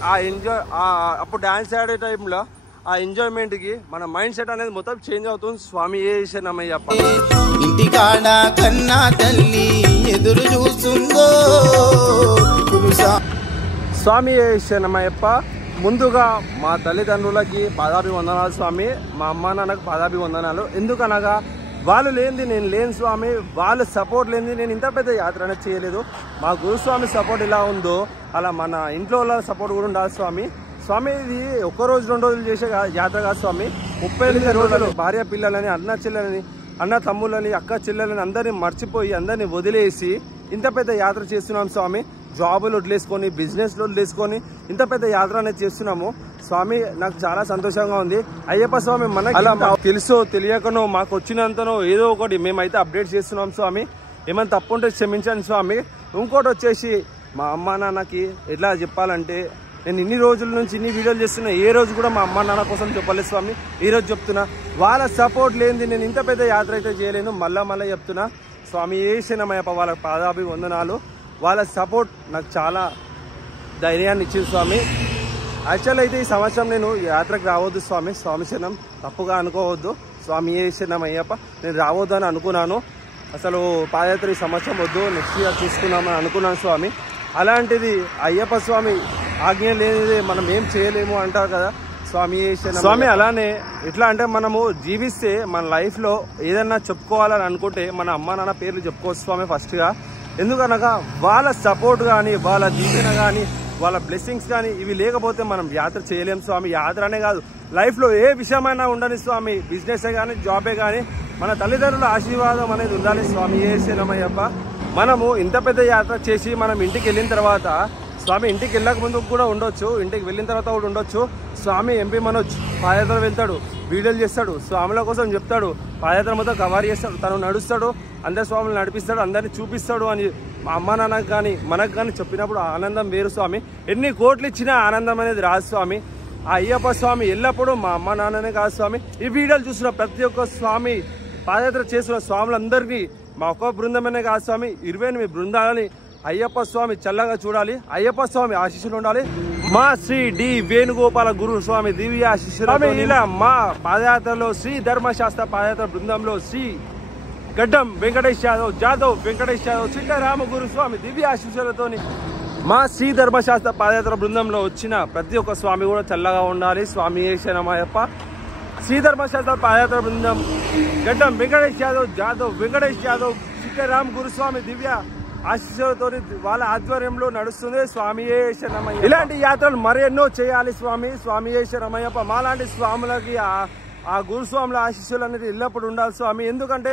అప్పుడు డ్యాన్స్ ఆడే టైంలో ఆ ఎంజాయ్మెంట్కి మన మైండ్ సెట్ అనేది మొత్తం చేంజ్ అవుతుంది స్వామి. చేసినామయ్యప్ప. ఇంటికాడ కన్నా తల్లి ఎదురు చూస్తుందో స్వామి. చేసినామయ్యప్ప. ముందుగా మా తల్లిదండ్రులకి పాదాభివందనాలు స్వామి. మా అమ్మ నాన్నకు పాదాభివందనాలు. ఎందుకనగా వాళ్ళు లేనిది నేను లేను స్వామి. వాళ్ళ సపోర్ట్ లేనిది నేను ఇంత పెద్ద యాత్ర అనేది చేయలేదు. మా గురుస్వామి సపోర్ట్ ఎలా ఉందో అలా మన ఇంట్లో వాళ్ళ సపోర్ట్ కూడా ఉండాలి స్వామి. స్వామి ఇది 1 రోజు 2 రోజులు చేసే యాత్ర కాదు స్వామి. 38 రోజులు భార్య పిల్లలని, అన్న తమ్ముళ్ళని, అక్క చెల్లెలని అందరినీ మర్చిపోయి అందరినీ వదిలేసి ఇంత పెద్ద యాత్ర చేస్తున్నాం స్వామి. జాబులు వదిలేసుకొని, బిజినెస్లు వదిలేసుకొని ఇంత పెద్ద యాత్ర అనేది చేస్తున్నాము స్వామి. నాకు చాలా సంతోషంగా ఉంది. అయ్యప్ప స్వామి మనకి అలా తెలుసో తెలియకనో మాకు వచ్చినంతనో ఏదో ఒకటి మేమైతే అప్డేట్ చేస్తున్నాం స్వామి. ఏమైనా తప్పు ఉంటే క్షమించండి స్వామి. ఇంకోటి వచ్చేసి మా అమ్మ నాన్నకి ఎట్లా చెప్పాలంటే, నేను ఇన్ని రోజుల నుంచి ఇన్ని వీడియోలు చేస్తున్నా, ఏ రోజు కూడా మా అమ్మ నాన్న కోసం చెప్పలేదు స్వామి. ఈరోజు చెప్తున్నా, వాళ్ళ సపోర్ట్ లేనిది నేను ఇంత పెద్ద యాత్ర అయితే చేయలేను. మళ్ళీ చెప్తున్నా స్వామి. శరణమయ్యప్ప. వాళ్ళ పాదాభివందనాలు. వాళ్ళ సపోర్ట్ నాకు చాలా ధైర్యాన్ని ఇచ్చింది స్వామి. యాక్చువల్ అయితే ఈ సంవత్సరం నేను యాత్రకు రావద్దు స్వామి, స్వామి శరణం, తప్పుగా అనుకోవద్దు, స్వామి శరణం అయ్యప్ప, నేను రావద్దు అని అనుకున్నాను. అసలు పాదయాత్ర ఈ సంవత్సరం వద్దు, నెక్స్ట్ ఇయర్ చూసుకున్నామని అనుకున్నాను స్వామి. అలాంటిది అయ్యప్ప స్వామి ఆజ్ఞ లేనిది మనం ఏం చేయలేము అంటారు కదా స్వామి శరణం. స్వామి అలానే ఎట్లా అంటే మనము జీవిస్తే మన లైఫ్లో ఏదన్నా చెప్పుకోవాలని అనుకుంటే మన అమ్మ నాన్న పేర్లు చెప్పుకోవచ్చు స్వామి ఫస్ట్గా. ఎందుకనగా వాళ్ళ సపోర్ట్ కానీ, వాళ్ళ దీవెన కానీ, వాళ్ళ బ్లెస్సింగ్స్ కానీ ఇవి లేకపోతే మనం యాత్ర చేయలేం స్వామి. యాత్ర అనే కాదు, లైఫ్లో ఏ విషయమైనా ఉండని స్వామి, బిజినెసే కానీ, జాబే కానీ, మన తల్లిదండ్రుల ఆశీర్వాదం అనేది ఉండాలి స్వామి శరణమయ్యప్ప. మనము ఇంత పెద్ద యాత్ర చేసి మనం ఇంటికి వెళ్ళిన తర్వాత స్వామి, ఇంటికి వెళ్ళక ముందు కూడా ఉండొచ్చు, ఇంటికి వెళ్ళిన తర్వాత కూడా ఉండొచ్చు. స్వామి ఎంపీ మనోజ్ పాదయాత్ర వెళ్తాడు, వీడియోలు చేస్తాడు, స్వాముల కోసం చెప్తాడు, పాదయాత్ర మొత్తం కవర్ చేస్తాడు, తను నడుస్తాడు, అందరి స్వాములు నడిపిస్తాడు, అందరినీ చూపిస్తాడు అని మా అమ్మ నాన్నకు కానీ మనకు కానీ చెప్పినప్పుడు ఆనందం వేరు స్వామి. ఎన్ని కోట్లు ఇచ్చినా ఆనందం అనేది రాదు స్వామి. ఆ అయ్యప్ప స్వామి ఎల్లప్పుడూ మా అమ్మ నాన్ననే కాదు స్వామి, ఈ వీడియోలు చూసిన ప్రతి ఒక్క స్వామి, పాదయాత్ర చేసిన స్వాములందరికీ మా ఒక్క బృందమనే కాదు స్వామి, 28 బృందాలని అయ్యప్ప స్వామి చల్లగా చూడాలి, అయ్యప్ప స్వామి ఆశీస్సులు ఉండాలి. మా శ్రీ డి వేణుగోపాల గురు స్వామి దివ్య ఆశీస్సులు ఇలా మా పాదయాత్రలో శ్రీ ధర్మశాస్త్ర పాదయాత్ర బృందంలో శ్రీ గడ్డం వెంకటేష్ యాదవ్, జాదవ్ వెంకటేష్ యాదవ్, చిట్టరామ గురుస్వామి దివ్య ఆశీస్సులతోని మా శ్రీ ధర్మశాస్త్ర పాదయాత్ర బృందంలో వచ్చిన ప్రతి ఒక్క స్వామి కూడా చల్లగా ఉండాలి స్వామి శరణమయ్యప్ప. శ్రీ ధర్మశాస్త్ర పాదయాత్ర బృందం గడ్డం వెంకటేష్ యాదవ్, జాదవ్ వెంకటేష్ యాదవ్, చిట్టరామ గురుస్వామి దివ్య ఆశీస్సులతో వాళ్ళ ఆధ్వర్యంలో నడుస్తుంది స్వామి శరణమయ్య. ఇలాంటి యాత్రలు మరెన్నో చేయాలి స్వామి, స్వామి శరణమయ్యప్ప. మాలాంటి స్వాములకి ఆ గురుస్వాముల ఆశీస్సులు అనేది ఎల్లప్పుడు ఉండాలి స్వామి. ఎందుకంటే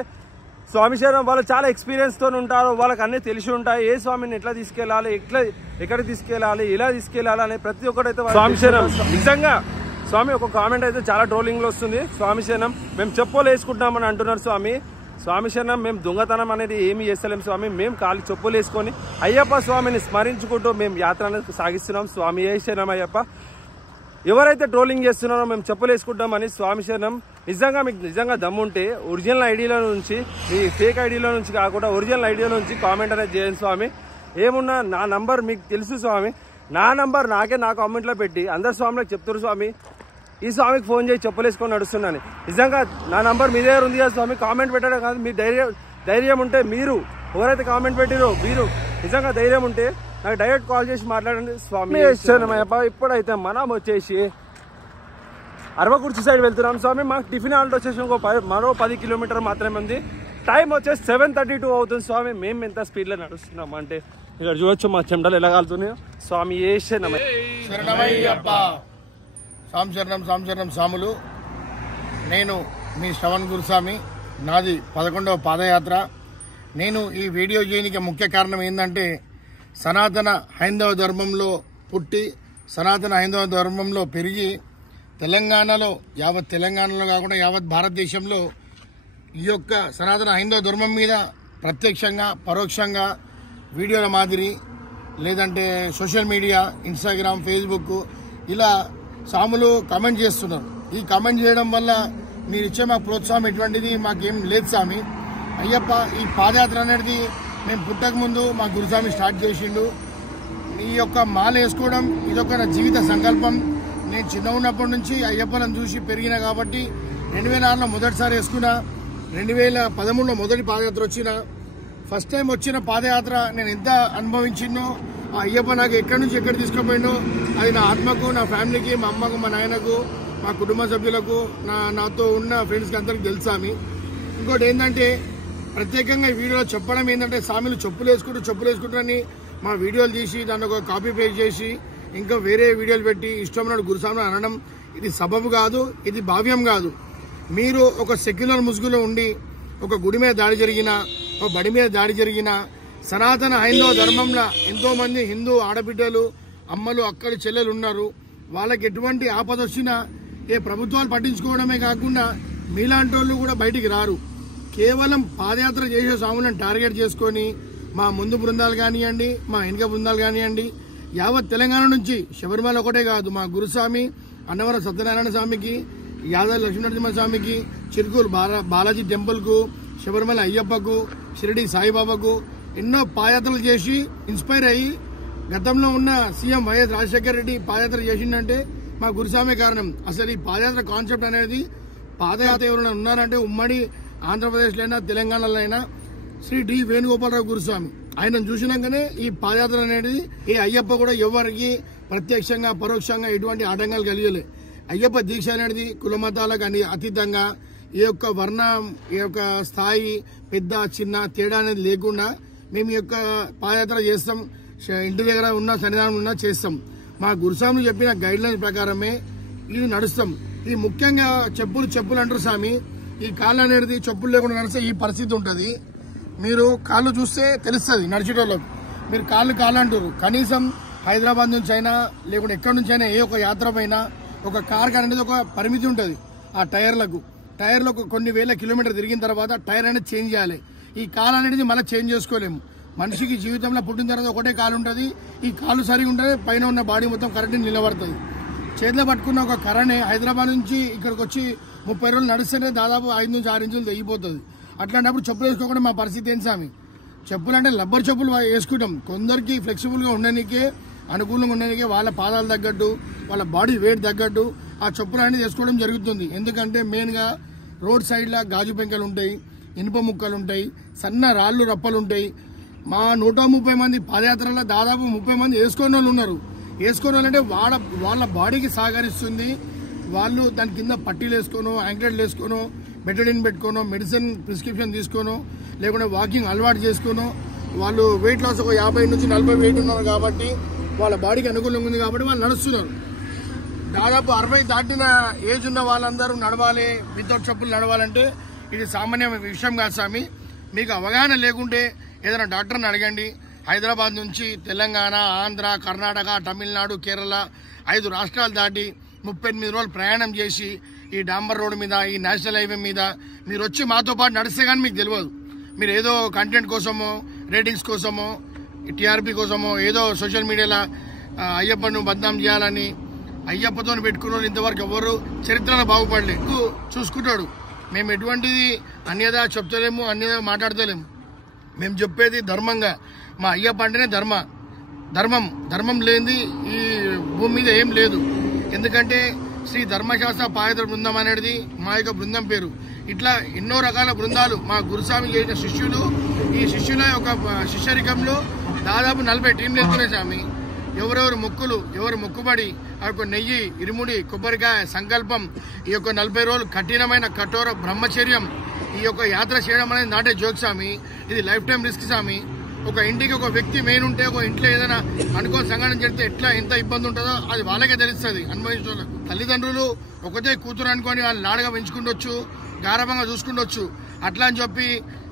స్వామి శరణం వాళ్ళు చాలా ఎక్స్పీరియన్స్తో ఉంటారు, వాళ్ళకి అన్నీ తెలిసి ఉంటాయి, ఏ స్వామిని ఎట్లా తీసుకెళ్ళాలి, ఎక్కడికి తీసుకెళ్ళాలి, ఎలా తీసుకెళ్ళాలి అనే ప్రతి ఒక్కటైతే స్వామి శరణం. నిజంగా స్వామి ఒక కామెంట్ అయితే చాలా ట్రోలింగ్లో వస్తుంది, స్వామి శరణం మేము చెప్పులు వేసుకుంటున్నామని అంటున్నారు స్వామి. స్వామి శరణం మేము దొంగతనం అనేది ఏమి చేస్తలేం స్వామి, మేము కాళ్ళు చెప్పులు వేసుకొని అయ్యప్ప స్వామిని స్మరించుకుంటూ మేము యాత్ర అనేది సాగిస్తున్నాం స్వామి శరణం అయ్యప్ప. ఎవరైతే ట్రోలింగ్ చేస్తున్నారో మేము చెప్పులు వేసుకుంటామని స్వామి శరణం, నిజంగా మీకు నిజంగా దమ్ముంటే ఒరిజినల్ ఐడిలో నుంచి, మీ ఫేక్ ఐడిలో నుంచి కాకుండా ఒరిజినల్ ఐడిలో నుంచి కామెంట్ అనేది చేయండి స్వామి. ఏమున్నా నా నంబర్ మీకు తెలుసు స్వామి, నా నంబర్ నాకే నా కామెంట్లో పెట్టి అందరు స్వామిలకు చెప్తారు స్వామి, ఈ స్వామికి ఫోన్ చేసి చెప్పులు వేసుకొని నడుస్తున్నాను. నిజంగా నా నంబర్ మీ దగ్గర ఉంది కదా స్వామి, కామెంట్ పెట్టడం కాదు, మీ ధైర్యం ఉంటే మీరు ఎవరైతే కామెంట్ పెట్టిరో మీరు నిజంగా ధైర్యం ఉంటే నాకు డైరెక్ట్ కాల్ చేసి మాట్లాడండి స్వామి శరణమయ్యప్ప. ఇప్పుడైతే మనం వచ్చేసి అరవకుర్చి సైడ్ వెళ్తున్నాం స్వామి. మాకు టిఫిన్ హాల్ట్ వచ్చేసి మరో 10 కిలోమీటర్ మాత్రమే ఉంది. టైం వచ్చేసి 7:32 అవుతుంది స్వామి. మేము ఎంత స్పీడ్లో నడుస్తున్నాం అంటే ఇక్కడ చూడొచ్చు మా చెమటలు ఎలా కాలుతున్నాయో. స్వామి శరణమయ్యప్ప. సాం శరణం సాములు. నేను మీ శ్రవణ్ గురుస్వామి. నాది 11వ పాదయాత్ర. నేను ఈ వీడియో చేయడానికి ముఖ్య కారణం ఏంటంటే, సనాతన హైందవ ధర్మంలో పుట్టి సనాతన హైందవ ధర్మంలో పెరిగి తెలంగాణలో, యావత్ తెలంగాణలో కాకుండా యావత్ భారతదేశంలో ఈ యొక్క సనాతన హైందవ ధర్మం మీద ప్రత్యక్షంగా పరోక్షంగా వీడియోల మాదిరి లేదంటే సోషల్ మీడియా, ఇన్స్టాగ్రామ్, ఫేస్బుక్ ఇలా సాములు కామెంట్ చేస్తున్నారు. ఈ కామెంట్ చేయడం వల్ల మీరు ఇచ్చే మాకు ప్రోత్సాహం ఎటువంటిది మాకేం లేదు స్వామి. అయ్యప్ప ఈ పాదయాత్ర అనేది మేము పుట్టక ముందు మా గురుస్వామి స్టార్ట్ చేసిండు. ఈ యొక్క మాల వేసుకోవడం ఇదొక నా జీవిత సంకల్పం. నేను చిన్న ఉన్నప్పటి నుంచి అయ్యప్పలను చూసి పెరిగిన కాబట్టి 2006లో మొదటిసారి వేసుకున్నా, 2013లో మొదటి పాదయాత్ర వచ్చిన. ఫస్ట్ టైం వచ్చిన పాదయాత్ర నేను ఎంత అనుభవించినో, ఆ అయ్యప్ప నాకు ఎక్కడి నుంచి ఎక్కడ తీసుకుపోయిండో అది నా ఆత్మకు, నా ఫ్యామిలీకి, మా అమ్మకు, మా నాయనకు, మా కుటుంబ సభ్యులకు, నాతో ఉన్న ఫ్రెండ్స్కి అందరికి తెలుసామి. ఇంకోటి ఏంటంటే ప్రత్యేకంగా ఈ వీడియోలో చెప్పడం ఏంటంటే, స్వామిలు చెప్పులు వేసుకుంటారని మా వీడియోలు తీసి దాన్ని ఒక కాపీ పేస్ట్ చేసి ఇంకా వేరే వీడియోలు పెట్టి ఇష్టమైన గురుస్వామిని అనడం ఇది సబబు కాదు, ఇది భావ్యం కాదు. మీరు ఒక సెక్యులర్ ముసుగులో ఉండి ఒక గుడి మీద దాడి జరిగినా, ఒక బడి మీద దాడి జరిగినా, సనాతన హైందవ ధర్మంలో ఎంతో మంది హిందూ ఆడబిడ్డలు, అమ్మలు, అక్కలు, చెల్లెలు ఉన్నారు. వాళ్ళకి ఎటువంటి ఆపద వచ్చినా ఏ ప్రభుత్వాలు పట్టించుకోవడమే కాకుండా మీలాంటి వాళ్ళు కూడా బయటికి రారు. కేవలం పాదయాత్ర చేసే స్వాములను టార్గెట్ చేసుకొని మా ముందు బృందాలు కానివ్వండి, మా వెనుక బృందాలు కానివ్వండి, యావత్ తెలంగాణ నుంచి శబరిమల ఒకటే కాదు, మా గురుస్వామి అన్నవరం సత్యనారాయణ స్వామికి, యాదవ్ లక్ష్మీనరసింహ స్వామికి, చిరుకూరు బాలాజీ టెంపుల్కు, శబరిమల అయ్యప్పకు, షిరిడి సాయిబాబాకు ఎన్నో పాదయాత్రలు చేసి ఇన్స్పైర్ అయ్యి గతంలో ఉన్న సీఎం వైఎస్ రాజశేఖర రెడ్డి పాదయాత్ర చేసిందంటే మా గురుస్వామి కారణం. అసలు ఈ పాదయాత్ర కాన్సెప్ట్ అనేది పాదయాత్ర ఎవరైనా ఉన్నారంటే ఉమ్మడి ఆంధ్రప్రదేశ్లో అయినా తెలంగాణలో అయినా శ్రీ డి వేణుగోపాలరావు గురుస్వామి. ఆయన చూసినాకనే ఈ పాదయాత్ర అనేది ఈ అయ్యప్ప కూడా ఎవరికి ప్రత్యక్షంగా పరోక్షంగా ఎటువంటి ఆటంకాలు కలిగలే. అయ్యప్ప దీక్ష అనేది కులమతాలకు అతీతంగా ఈ యొక్క వర్ణం ఈ యొక్క స్థాయి పెద్ద చిన్న తేడా అనేది లేకుండా మేము ఈ యొక్క పాదయాత్ర చేస్తాం. ఇంటి దగ్గర ఉన్న సన్నిధానం ఉన్నా చేస్తాం. మా గురుస్వామి చెప్పిన గైడ్ లైన్స్ ప్రకారమే ఇది నడుస్తాం. ఇది ముఖ్యంగా చెప్పులు అంటారు స్వామి. ఈ కాళ్ళు అనేది చెప్పులు లేకుండా నడిస్తే ఈ పరిస్థితి ఉంటుంది. మీరు కాళ్ళు చూస్తే తెలుస్తుంది నడిచేటోళ్ళకు. మీరు కాళ్ళు అంటారు. కనీసం హైదరాబాద్ నుంచి అయినా లేకుంటే ఎక్కడి నుంచి అయినా ఏ ఒక యాత్ర పైన ఒక కార్ అనేది ఒక పరిమితి ఉంటుంది. ఆ టైర్లకు కొన్ని వేల కిలోమీటర్ తిరిగిన తర్వాత టైర్ అనేది చేంజ్ చేయాలి. ఈ కాలు అనేది మళ్ళీ చేంజ్ చేసుకోలేము. మనిషికి జీవితంలో పుట్టిన తర్వాత ఒకటే కాలు ఉంటుంది. ఈ కాలు సరిగా ఉంటే పైన ఉన్న బాడీ మొత్తం కరెక్ట్ నిలబడుతుంది. చేతిలో పట్టుకున్న ఒక కర్రనే హైదరాబాద్ నుంచి ఇక్కడికి వచ్చి 30 రోజులు నడిస్తేనే దాదాపు 5 నుంచి 6 ఇంచులు తెగిపోతుంది. అట్లాంటప్పుడు చెప్పులు వేసుకోకుండా మా పరిస్థితి ఏంటి స్వామి? చెప్పులు అంటే రబ్బర్ చెప్పులు వేసుకుంటాం. కొందరికి ఫ్లెక్సిబుల్గా ఉండడానికే అనుకూలంగా ఉండడానికే వాళ్ళ పాదాలు తగ్గట్టు వాళ్ళ బాడీ వెయిట్ తగ్గట్టు ఆ చెప్పులు అనేది వేసుకోవడం జరుగుతుంది. ఎందుకంటే మెయిన్గా రోడ్ సైడ్లో గాజు పెంకలు ఉంటాయి, ఇనుప ముక్కలు ఉంటాయి, సన్న రాళ్ళు రప్పలు ఉంటాయి. మా 130 మంది పాదయాత్రలో దాదాపు 30 మంది వేసుకునే వాళ్ళు ఉన్నారు. వేసుకునే వాళ్ళు అంటే వాళ్ళ బాడీకి సహకరిస్తుంది. వాళ్ళు దాని కింద పట్టీలు వేసుకోను, యాంక్లెట్లు వేసుకోను, బెటడిన్ పెట్టుకోను, మెడిసిన్ ప్రిస్క్రిప్షన్ తీసుకోను, లేకుంటే వాకింగ్ అలవాటు చేసుకోను. వాళ్ళు వెయిట్ లాస్ ఒక 50 నుంచి 40 వెయిట్ ఉన్నారు కాబట్టి వాళ్ళ బాడీకి అనుకూలంగా ఉంది కాబట్టి వాళ్ళు నడుస్తున్నారు. దాదాపు 60 దాటిన ఏజ్ ఉన్న వాళ్ళందరూ నడవాలి, వితౌట్ చెప్పులు నడవాలంటే ఇది సామాన్య విషయం కాదు స్వామి. మీకు అవగాహన లేకుంటే ఏదైనా డాక్టర్ని అడగండి. హైదరాబాద్ నుంచి తెలంగాణ, ఆంధ్ర, కర్ణాటక, తమిళనాడు, కేరళ 5 రాష్ట్రాలు దాటి 38 రోజులు ప్రయాణం చేసి ఈ డాంబర్ రోడ్ మీద, ఈ నేషనల్ హైవే మీద మీరు వచ్చి మాతో పాటు నడిస్తే కానీ మీకు తెలియదు. మీరు ఏదో కంటెంట్ కోసమో, రేటింగ్స్ కోసమో, టీఆర్పీ కోసమో ఏదో సోషల్ మీడియాలో అయ్యప్పను బద్నాం చేయాలని అయ్యప్పతో పెట్టుకున్న వాళ్ళు ఇంతవరకు ఎవరు చరిత్రలో బాగుపడలేదు. చూసుకుంటాడు. మేము ఎటువంటిది అన్యదా చెప్తలేము, అన్యదా మాట్లాడతలేము. మేము చెప్పేది ధర్మంగా. మా అయ్యప్ప అంటేనే ధర్మం లేనిది ఈ భూమి మీద ఏం లేదు. ఎందుకంటే శ్రీ ధర్మశాస్త్ర పాదయాత్ర బృందం అనేది మా యొక్క బృందం పేరు. ఇట్లా ఎన్నో రకాల బృందాలు మా గురుస్వామి చేసిన శిష్యులు. ఈ శిష్యుల యొక్క శిష్యరికంలో దాదాపు 40 టీంలు వెళ్తున్నాయి స్వామి. ఎవరెవరు మొక్కులు, ఎవరు మొక్కుబడి, ఆ యొక్క నెయ్యి, ఇరుముడి, కొబ్బరికాయ, సంకల్పం, ఈ యొక్క 40 రోజులు కఠినమైన కఠోర బ్రహ్మచర్యం, ఈ యొక్క యాత్ర చేయడం అనేది నాటే జోక్ స్వామి. ఇది లైఫ్ టైం రిస్క్ స్వామి. ఒక ఇంటికి ఒక వ్యక్తి మెయిన్ ఉంటే, ఒక ఇంట్లో ఏదైనా అనుకోని సంఘటన జరిగితే ఎంత ఇబ్బంది ఉంటుందో అది వాళ్ళకే తెలుస్తుంది అనుభవించే. తల్లిదండ్రులు ఒకటే కూతురు అనుకొని వాళ్ళు నాడగా పెంచుకుంటొచ్చు, గారభంగా చూసుకుంటొచ్చు. అట్లా అని చెప్పి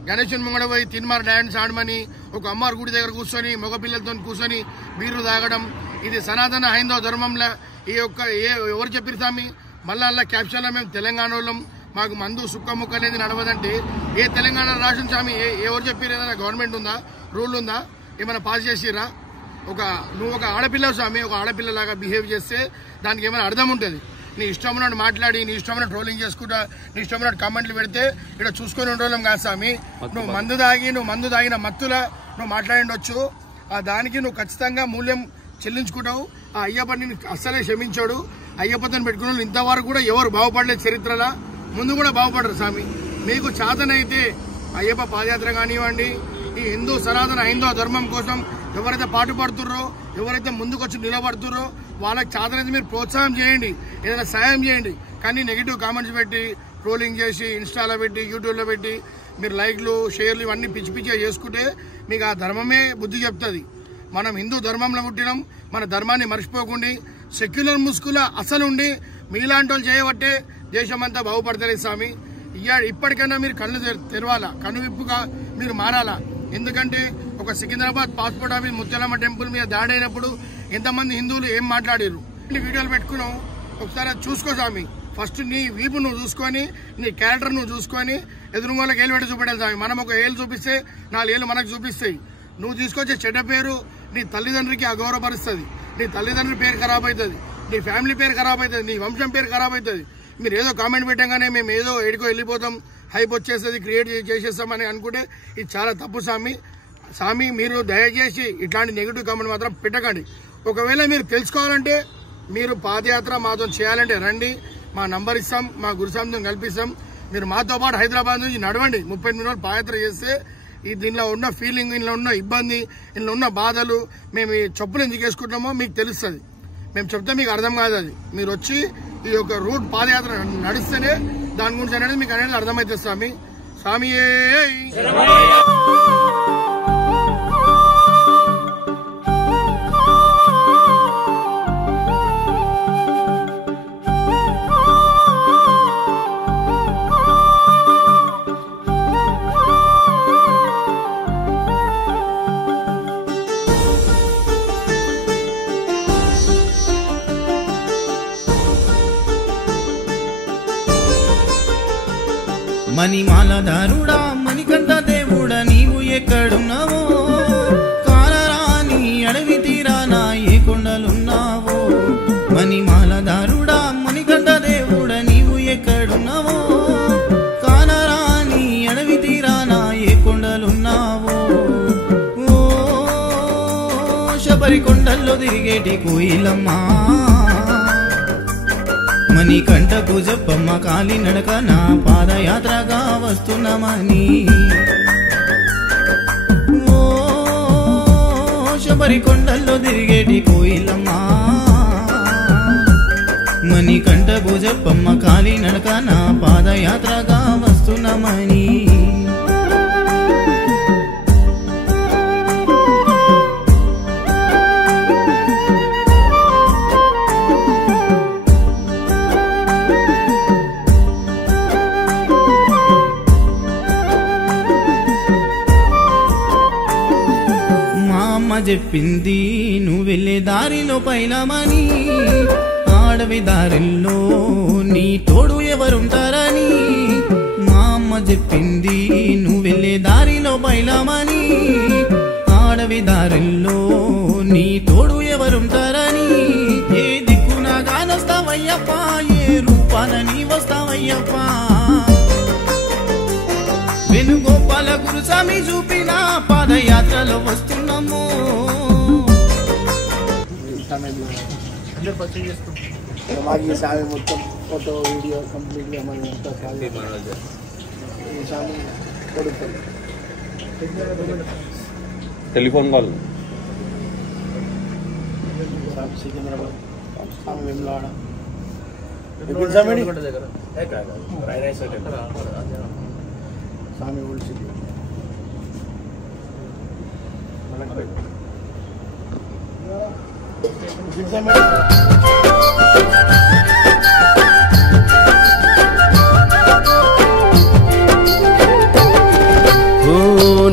గణేశుని ముంగడ పోయి తిన్మార్ డాన్స్ ఆడమని ఒక అమ్మారు గుడి దగ్గర కూర్చొని మగపిల్లలతో కూర్చొని బీర్లు తాగడం ఇది సనాతన హైందవ ధర్మంలో ఈ యొక్క ఎవరు చెప్పారు స్వామి? మళ్ళా అలా క్యాప్షన్లో మేము తెలంగాణ వాళ్ళం, మాకు మందు సుక్క ముక్క అనేది నడవదంటే ఏ తెలంగాణ రాష్ట్రం స్వామి? ఎవరు చెప్పారు? ఏదైనా గవర్నమెంట్ ఉందా, రూల్ ఉందా, ఏమైనా పాస్ చేసిరా? నువ్వు ఒక ఆడపిల్ల స్వామి, ఒక ఆడపిల్లలాగా బిహేవ్ చేస్తే దానికి ఏమైనా అర్థం ఉంటుంది. నీ ఇష్టం ఉన్నట్టు మాట్లాడి, నీ ఇష్టమైన ట్రోలింగ్ చేసుకుంటా, నీ ఇష్టమైనట్టు కామెంట్లు పెడితే ఇక్కడ చూసుకొని ఉండడం కాదు స్వామి. నువ్వు మందు తాగిన మత్తులా నువ్వు మాట్లాడిండొచ్చు. దానికి నువ్వు ఖచ్చితంగా మూల్యం చెల్లించుకుంటావు. ఆ అయ్యప్పని అస్సలే క్షమించాడు. అయ్యప్పతను పెట్టుకున్న వాళ్ళు ఇంతవరకు కూడా ఎవరు బాగుపడలేదు చరిత్రలా, ముందు కూడా బాగుపడరు స్వామి. మీకు చేతనైతే అయ్యప్ప పాదయాత్ర కానివ్వండి, ఈ హిందూ సనాతన హైందవ ధర్మం కోసం ఎవరైతే పాటుపడుతుర్రో, ఎవరైతే ముందుకు వచ్చి నిలబడుతుర్రో వాళ్ళకి చేతనైతే మీరు ప్రోత్సాహం చేయండి, ఏదైనా సాయం చేయండి. కానీ నెగిటివ్ కామెంట్స్ పెట్టి, ట్రోలింగ్ చేసి, ఇన్స్టాలో పెట్టి, యూట్యూబ్లో పెట్టి మీరు లైక్లు, షేర్లు ఇవన్నీ పిచ్చి పిచ్చిగా చేసుకుంటే మీకు ఆ ధర్మమే బుద్ధి చెప్తుంది. మనం హిందూ ధర్మంలో పుట్టినాం, మన ధర్మాన్ని మర్చిపోకుండా సెక్యులర్ ముసుగుల అసలుండి మీలాంటి వాళ్ళు చేయబట్టే దేశమంతా బాగుపడతలేదు స్వామి. ఇప్పటికైనా మీరు కళ్ళు తెరవాలా, కనువిప్పుగా మీరు మారాలా. ఎందుకంటే ఒక Secunderabad passport office Muthyalamma temple మీద దాడి అయినప్పుడు ఎంతమంది హిందువులు ఏం మాట్లాడారు వీడియోలు పెట్టుకున్నావు. ఒకసారి చూసుకో స్వామి. ఫస్ట్ నీ వీపు నువ్వు చూసుకొని, నీ క్యారెక్టర్ నువ్వు చూసుకొని ఎదురు వాళ్ళకి ఏళ్ళు పెట్టి చూపెట్టాలి స్వామి. మనం ఒక ఏళ్ళు చూపిస్తే 4 ఏళ్ళు మనకు చూపిస్తాయి. నువ్వు తీసుకొచ్చే చెడ్డ పేరు నీ తల్లిదండ్రికి అగౌరవపరుస్తుంది, నీ తల్లిదండ్రుల పేరు ఖరాబ్ అవుతుంది, నీ ఫ్యామిలీ పేరు ఖరాబ్ అవుతుంది, నీ వంశం పేరు ఖరాబ్ అవుతుంది. మీరు ఏదో కామెంట్ పెట్టగానే మేము ఏదో ఎడికో వెళ్ళిపోతాం, హైప్ వచ్చేస్తుంది, క్రియేట్ చేసేస్తామని అనుకుంటే ఇది చాలా తప్పు స్వామి. స్వామి మీరు దయచేసి ఇట్లాంటి నెగిటివ్ కామెంట్ మాత్రం పెట్టకండి. ఒకవేళ మీరు తెలుసుకోవాలంటే మీరు పాదయాత్ర మాతో చేయాలంటే రండి, మా నంబర్ ఇస్తాం, మా గురుస్వామితో కల్పిస్తాం. మీరు మాతో పాటు హైదరాబాద్ నుంచి నడవండి. 30 నిమిషాలు పాదయాత్ర చేస్తే దీనిలో ఉన్న ఫీలింగ్, ఇందులో ఉన్న ఇబ్బంది, ఇందులో ఉన్న బాధలు, మేము ఈ చెప్పులు ఎందుకు వేసుకుంటామో మీకు తెలుస్తుంది. మేము చెప్తే మీకు అర్థం కాదు. అది మీరు వచ్చి ఈ యొక్క రూట్ పాదయాత్ర నడిస్తేనే దాని గురించి అనేది మీకు అనేది అర్థమవుతుంది. స్వామి స్వామియే మణిమాలదారుడా మణికంఠ దేవుడా నీవు ఎక్కడున్నావో, కాలరాని అడవి తీరానా ఏ కొండలున్నావో. మణిమాలదారుడా మణికంఠ దేవుడా నీవు ఎక్కడున్నావో, కాలరాని అడవి తీరానా ఏ కొండలున్నావో. ఓ శబరి కొండల్లో తిరిగేటి కోయిలమ్మా, మణికంఠకు చెప్పమ్మ కాలి నడక నా పాదయాత్రగా వస్తున్నామని. ఓ శబరి కొండల్లో తిరిగేటి కోయిలమ్మా, మణికంఠకు చెప్పమ్మ కాలి నడక నా పాదయాత్రగా వస్తున్నామని. చెప్పింది నువ్వు వెళ్ళే దారిలో పైలమని, ఆడవి దారిలో నీ తోడు ఎవరుంటారని. మా అమ్మ చెప్పింది నువ్వు వెళ్ళే దారిలో పైలమని, ఆడవి దారిలో నీ తోడు ఎవరుంటారని. ఏ దిక్కున గానొస్తావయ్యప్ప, ఏ రూపాన నీ వస్తావయ్యప్ప. వేణుగోపాల గురుస్వామి చూపిన పాదయాత్రలో వస్తున్నాము. మాకు స్వామి మొత్తం ఫోటో వీడియో కంప్లీట్గా మనం ఎంత స్వామి కొడుతాం. టెలిఫోన్ కాల్ స్వామి సికింద్రాబాద్, స్వామి వెమ్లాడ, స్వామి ఓల్డ్ సిటీ.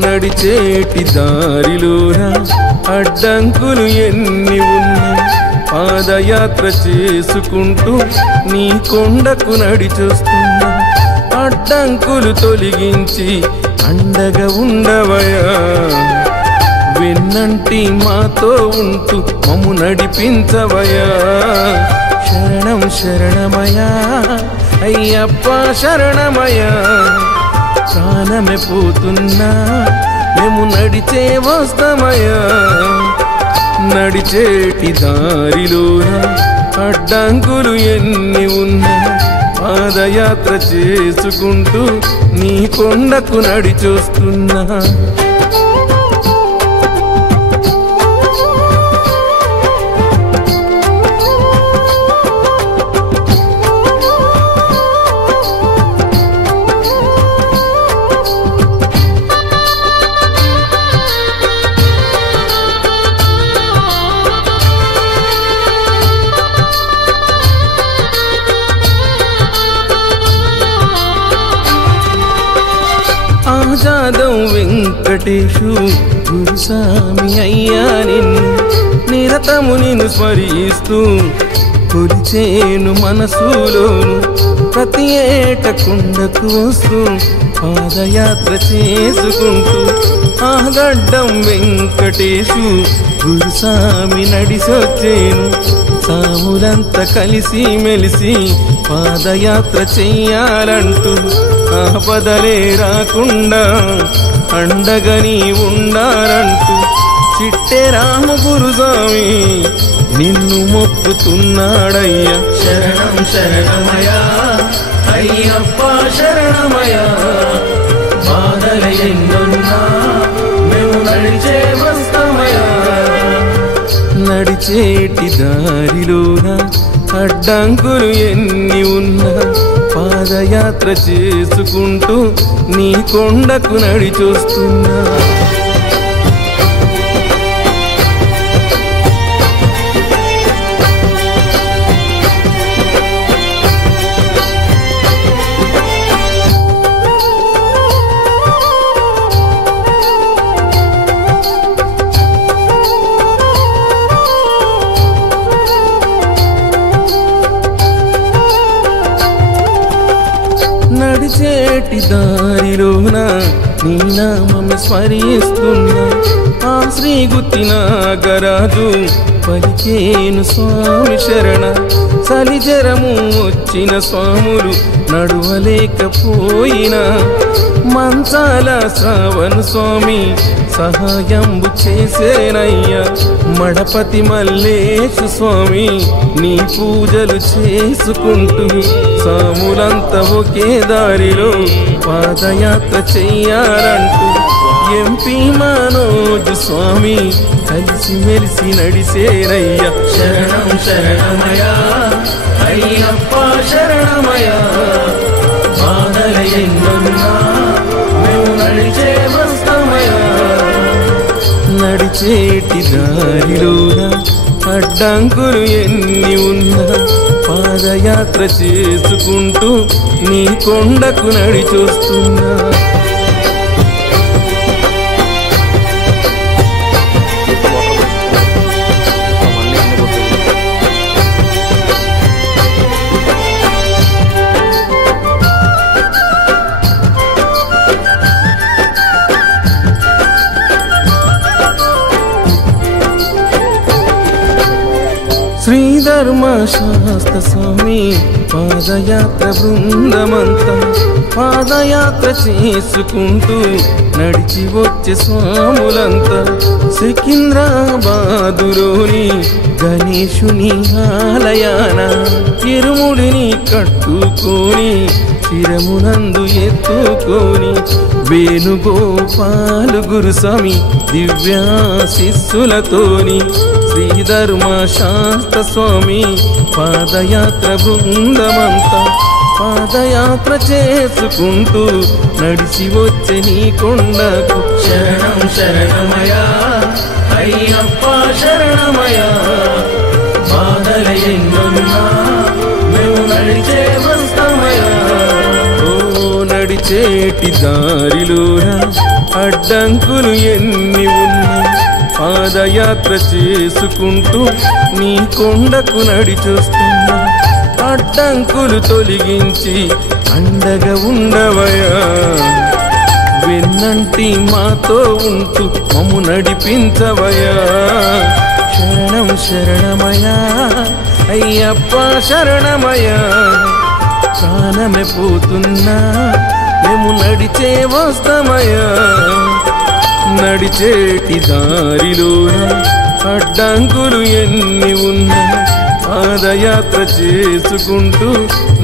నడిచేటి దారిలోనా అడ్డంకులు ఎన్ని ఉన్నా, పాదయాత్ర చేసుకుంటూ నీ కొండకు నడిచొస్తున్నా. అడ్డంకులు తొలగించి అండగా ఉండవయా, వెన్నంటి మాతో ఉంటూ మమ్ము నడిపించవయా. శరణం శరణమయా అయ్యప్ప శరణమయా, ప్రాణమే పోతున్నా మేము నడిచే వస్తామయ్యా. నడిచేటి దారిలోనా అడ్డంకులు ఎన్ని ఉన్నా, పాదయాత్ర చేసుకుంటూ నీ కొండకు నడిచొస్తున్నా. ఆజాదం వెంకటేశు గురుస్వామి అయ్యా, నిన్ను నిరతము నిన్ను స్మరిస్తూ కొలిచేను మనసులోను. ప్రతి ఏట కొండకు వస్తూ పాదయాత్ర చేసుకుంటూ, ఆ గడ్డం వెంకటేశు గురుస్వామి నడిసొచ్చేను. సాములంతా కలిసి మెలిసి పాదయాత్ర చెయ్యాలంటూ, ఆపదలే రాకుండా అండగని ఉండారంటూ చిట్టె రామ గురుస్వామి నిన్ను మొక్కుతున్నాడయ్యా. శరణం శరణమయ్యా అయ్యప్ప శరణమయ్యా. బాధల ఎన్నున్నా మేము నడిచే వస్తామయ్యా. నడిచేటి దారిలోన అడ్డంకులు ఎన్ని ఉన్నా పాదయాత్ర చేసుకుంటూ నీ కొండకు నడిచొస్తున్నా. నడిచేటి దారిలోన నీ నామం స్మరిస్తున్నా. ఆ శ్రీ గుత్తి నాగరాజు పలికేను స్వామి శరణ. చలిజరము వచ్చిన స్వాములు నడువలేకపోయినా మంచాల శ్రావణ స్వామి సహాయంబు చేసేనయ్యా. మడపతి మల్లేశు స్వామి నీ పూజలు చేసుకుంటూ సాములంతా ఒకే దారిలో పాదయాత్ర చెయ్యాలంటూ ఎంపీ మనోజ్ స్వామి కలిసి మెలిసి నడిసేనయ్యా. శరణం శరణమయ్యా అయ్యప్ప శరణమయ్యా. బాధల ఎన్నున్నా మేము నడిచే వస్తామయ్యా. నడిచేటి దారిలోన అడ్డంకులు ఎన్ని ఉన్నా పాదయాత్ర చేసుకుంటూ నీ కొండకు నడిచొస్తున్నా. శ్రీధర్మశాస్త్ర స్వామి పాదయాత్ర బృందమంతా పాదయాత్ర చేసుకుంటూ నడిచి వచ్చే స్వాములంతా సికింద్రాబాదులోని గణేశుని ఆలయాన ఇరుముడిని కట్టుకొని శిరమునందు ఎత్తుకొని వేణుగోపాలు గురుస్వామి దివ్యాశిస్సులతోని శ్రీధర్మశాస్త్ర స్వామి పాదయాత్ర బృందమంతా పాదయాత్ర చేసుకుంటూ నడిచి వచ్చే నీ కొండకు. శరణం శరణమయ్యా అయ్యప్ప శరణమయ్యా. బాధల ఎన్నున్నా మేము నడిచే వస్తామయ్యా. ఓ నడిచేటి దారిలోన అడ్డంకులు ఎన్ని ఉన్నా పాదయాత్ర చేసుకుంటూ నీ కొండకు నడిచొస్తున్నా. అడ్డంకులు తొలగించి అండగా ఉండవయ్యా. వెన్నంటి మాతో ఉంటూ మమ్ము నడిపించవయ్యా. శరణం శరణమయ్యా అయ్యప్ప శరణమయ్యా. ప్రాణమే పోతున్నా మేము నడిచే వస్తామయ్యా. నడిచేటి దారిలోన అడ్డంకులు ఎన్ని ఉన్నా పాదయాత్ర చేసుకుంటూ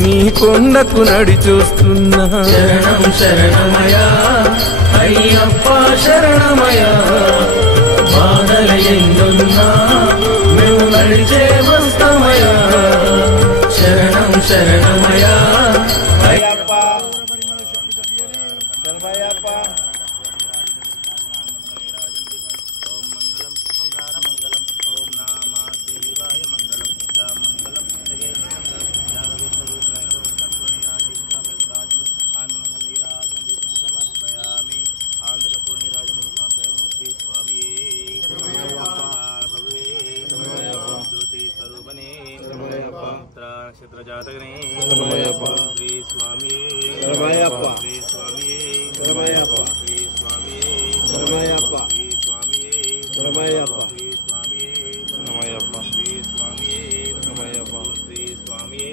నీ కొండకు నడిచొస్తున్నా. శరణం శరణమయ్యా అయ్యప్ప శరణమయ్యా. బాధల ఎన్నున్నా మేము నడిచే వస్తామయ్యా. శరణం శరణమయ్యా అయ్యప్ప శరణమయ్యప్ప. నక్షత్ర జాతకనే శ్రీ స్వామి శ్రీ స్వామి శ్రీ స్వామి శ్రీ స్వామి రమయ్యప్ప శ్రీ స్వామి రమయ్యప్ప శ్రీ స్వామి రమయ్యప్ప శ్రీ స్వామి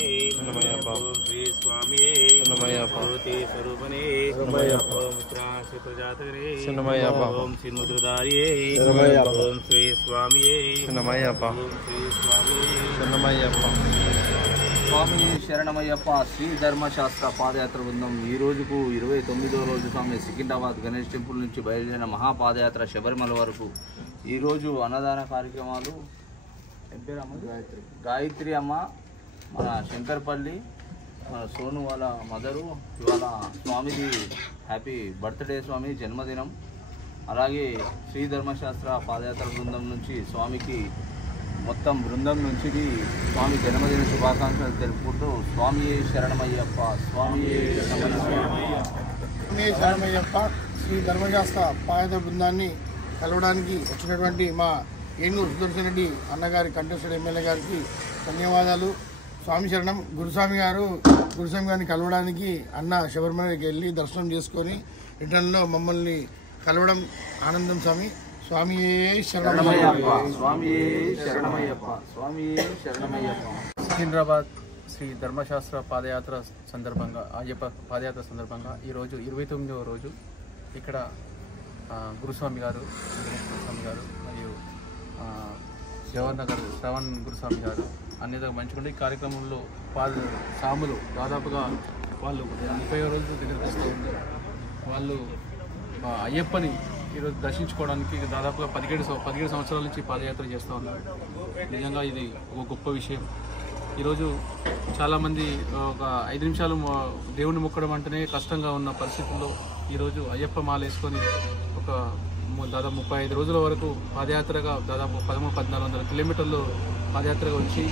రమయ్యప్ప శ్రీ స్వామి రమయ్యప్ప జ్యోతి స్వరూపనే ఓం శ్రీప్రజాతరే ఓం శ్రీముద్రధారియే ఓం శ్రీ స్వామియే ఓం శ్రీ స్వామియే స్వామి శరణమయ్యప్ప శ్రీ ధర్మశాస్త్ర పాదయాత్ర బృందం ఈ రోజుకు 29వ రోజు స్వామి సికింద్రాబాద్ గణేష్ టెంపుల్ నుంచి బయలుదేరిన మహాపాదయాత్ర శబరిమల వరకు ఈరోజు అన్నదాన కార్యక్రమాలు గాయత్రి అమ్మ మన శంకర్పల్లి మన సోను వాళ్ళ మదరు ఇవాళ స్వామిది హ్యాపీ బర్త్డే స్వామి జన్మదినం. అలాగే శ్రీ ధర్మశాస్త్ర పాదయాత్ర బృందం నుంచి స్వామికి మొత్తం బృందం నుంచి స్వామి జన్మదిన శుభాకాంక్షలు తెలుపుకుంటూ స్వామి శరణమయ్యప్ప స్వామి శరణమయ్యప్ప శ్రీ ధర్మశాస్త్ర పాదయాత్ర బృందాన్ని కలవడానికి వచ్చినటువంటి మా ఏనుగు సుదర్శన్ రెడ్డి అన్నగారి కంటెస్టెడ్ ఎమ్మెల్యే గారికి ధన్యవాదాలు. స్వామి శరణం. గురుస్వామి గారిని కలవడానికి అన్న శబరిమలకి వెళ్ళి దర్శనం చేసుకొని రిటర్న్లో మమ్మల్ని కలవడం ఆనందం. స్వామి స్వామి శరణమయ్యప్ప స్వామి శరణమయ్యప్ప స్వామి శరణమయ్యప్ప. సికింద్రాబాద్ శ్రీ ధర్మశాస్త్ర పాదయాత్ర సందర్భంగా అయ్యప్ప పాదయాత్ర సందర్భంగా ఈరోజు 29వ రోజు ఇక్కడ గురుస్వామి గారు మరియు జవహర్నగర్ శ్రవణ్ గురుస్వామి గారు అన్నిగా మంచిగా ఈ కార్యక్రమంలో సాములు దాదాపుగా వాళ్ళు 30 రోజుల దగ్గరికి వస్తూ ఉంది. వాళ్ళు అయ్యప్పని ఈరోజు దర్శించుకోవడానికి దాదాపుగా 17 సంవత్సరాల నుంచి పాదయాత్ర చేస్తూ ఉన్నారు. నిజంగా ఇది ఒక గొప్ప విషయం. ఈరోజు చాలామంది ఒక 5 నిమిషాలు దేవుణ్ణి మొక్కడం అంటేనే కష్టంగా ఉన్న పరిస్థితుల్లో ఈరోజు అయ్యప్ప మాల వేసుకొని ఒక దాదాపు 35 రోజుల వరకు పాదయాత్రగా దాదాపు 1300-1400 కిలోమీటర్లు పాదయాత్రగా వచ్చి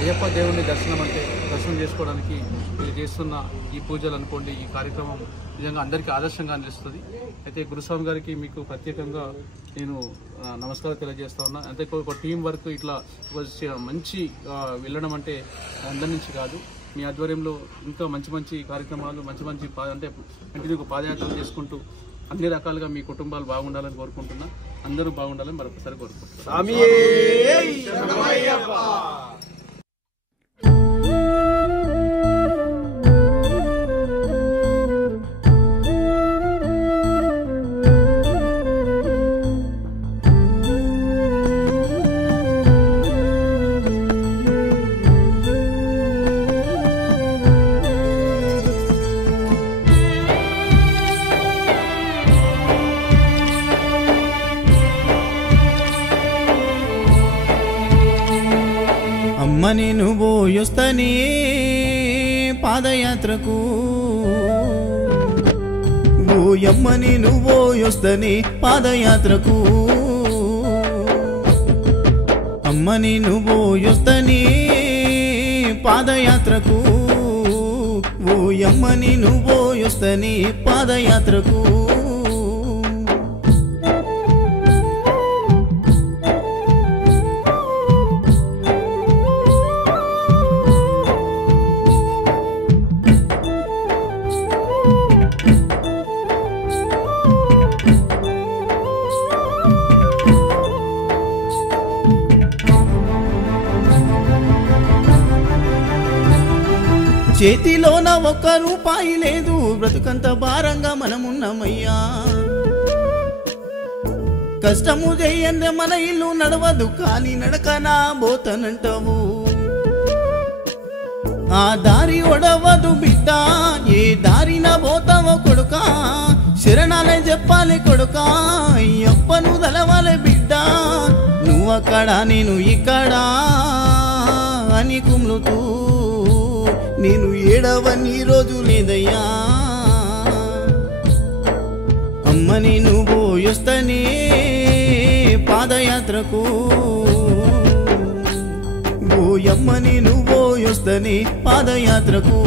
అయ్యప్ప దేవుణ్ణి దర్శనం చేసుకోవడానికి మీరు చేస్తున్న ఈ పూజలు అనుకోండి, ఈ కార్యక్రమం నిజంగా అందరికీ ఆదర్శంగా నిలుస్తుంది. అయితే గురుస్వామి గారికి మీకు ప్రత్యేకంగా నేను నమస్కారం తెలియజేస్తా ఉన్నా. అంటే ఒక టీం వర్క్ ఇట్లా మంచి వెళ్ళడం అంటే అందరి నుంచి కాదు, మీ ఆధ్వర్యంలో ఇంకా మంచి కార్యక్రమాలు మంచి అంటే కంటిన్యూగా పాదయాత్రలు చేసుకుంటూ అన్ని రకాలుగా మీ కుటుంబాలు బాగుండాలని కోరుకుంటున్నా. అందరూ బాగుండాలని మరొకసారి కోరుకుంటున్నాను. అమ్మని నువ్వు యొస్తని పాదయాత్రకు ఓయమ్మని నువ్వు యొస్తని పాదయాత్రకు అమ్మని నువ్వు యొస్తని పాదయాత్రకు ఓయమ్మని నువ్వు యొస్తని పాదయాత్రకు చేతిలోన 1 రూపాయి లేదు, బ్రతుకంత భారంగా మనమున్నామయ్యా. కష్టము చేయందే మన ఇల్లు నడవదు, కానీ నడకనా పోతనంటావు. ఆ దారి ఒడవదు బిడ్డ, ఏ దారిన పోతావో కొడుకా. శరణాలే చెప్పాలి కొడుకా, అయ్యప్పను తలవాలే బిడ్డ. నువ్వక్కడ నేను ఇక్కడ అని కుమ్లుతూ నేను ఏడవని రోజు లేదయ్యా. అమ్మని నువ్వు యొస్తని పాదయాత్రకు ఓయమ్మని నువ్వు యొస్తని పాదయాత్రకు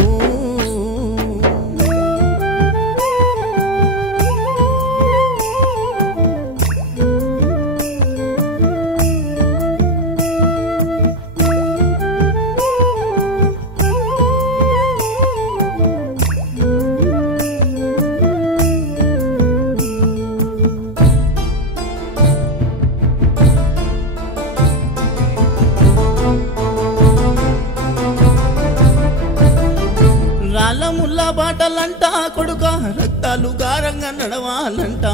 నడవాలంట కొడుక రక్తాలు గారంగా నడవాలంట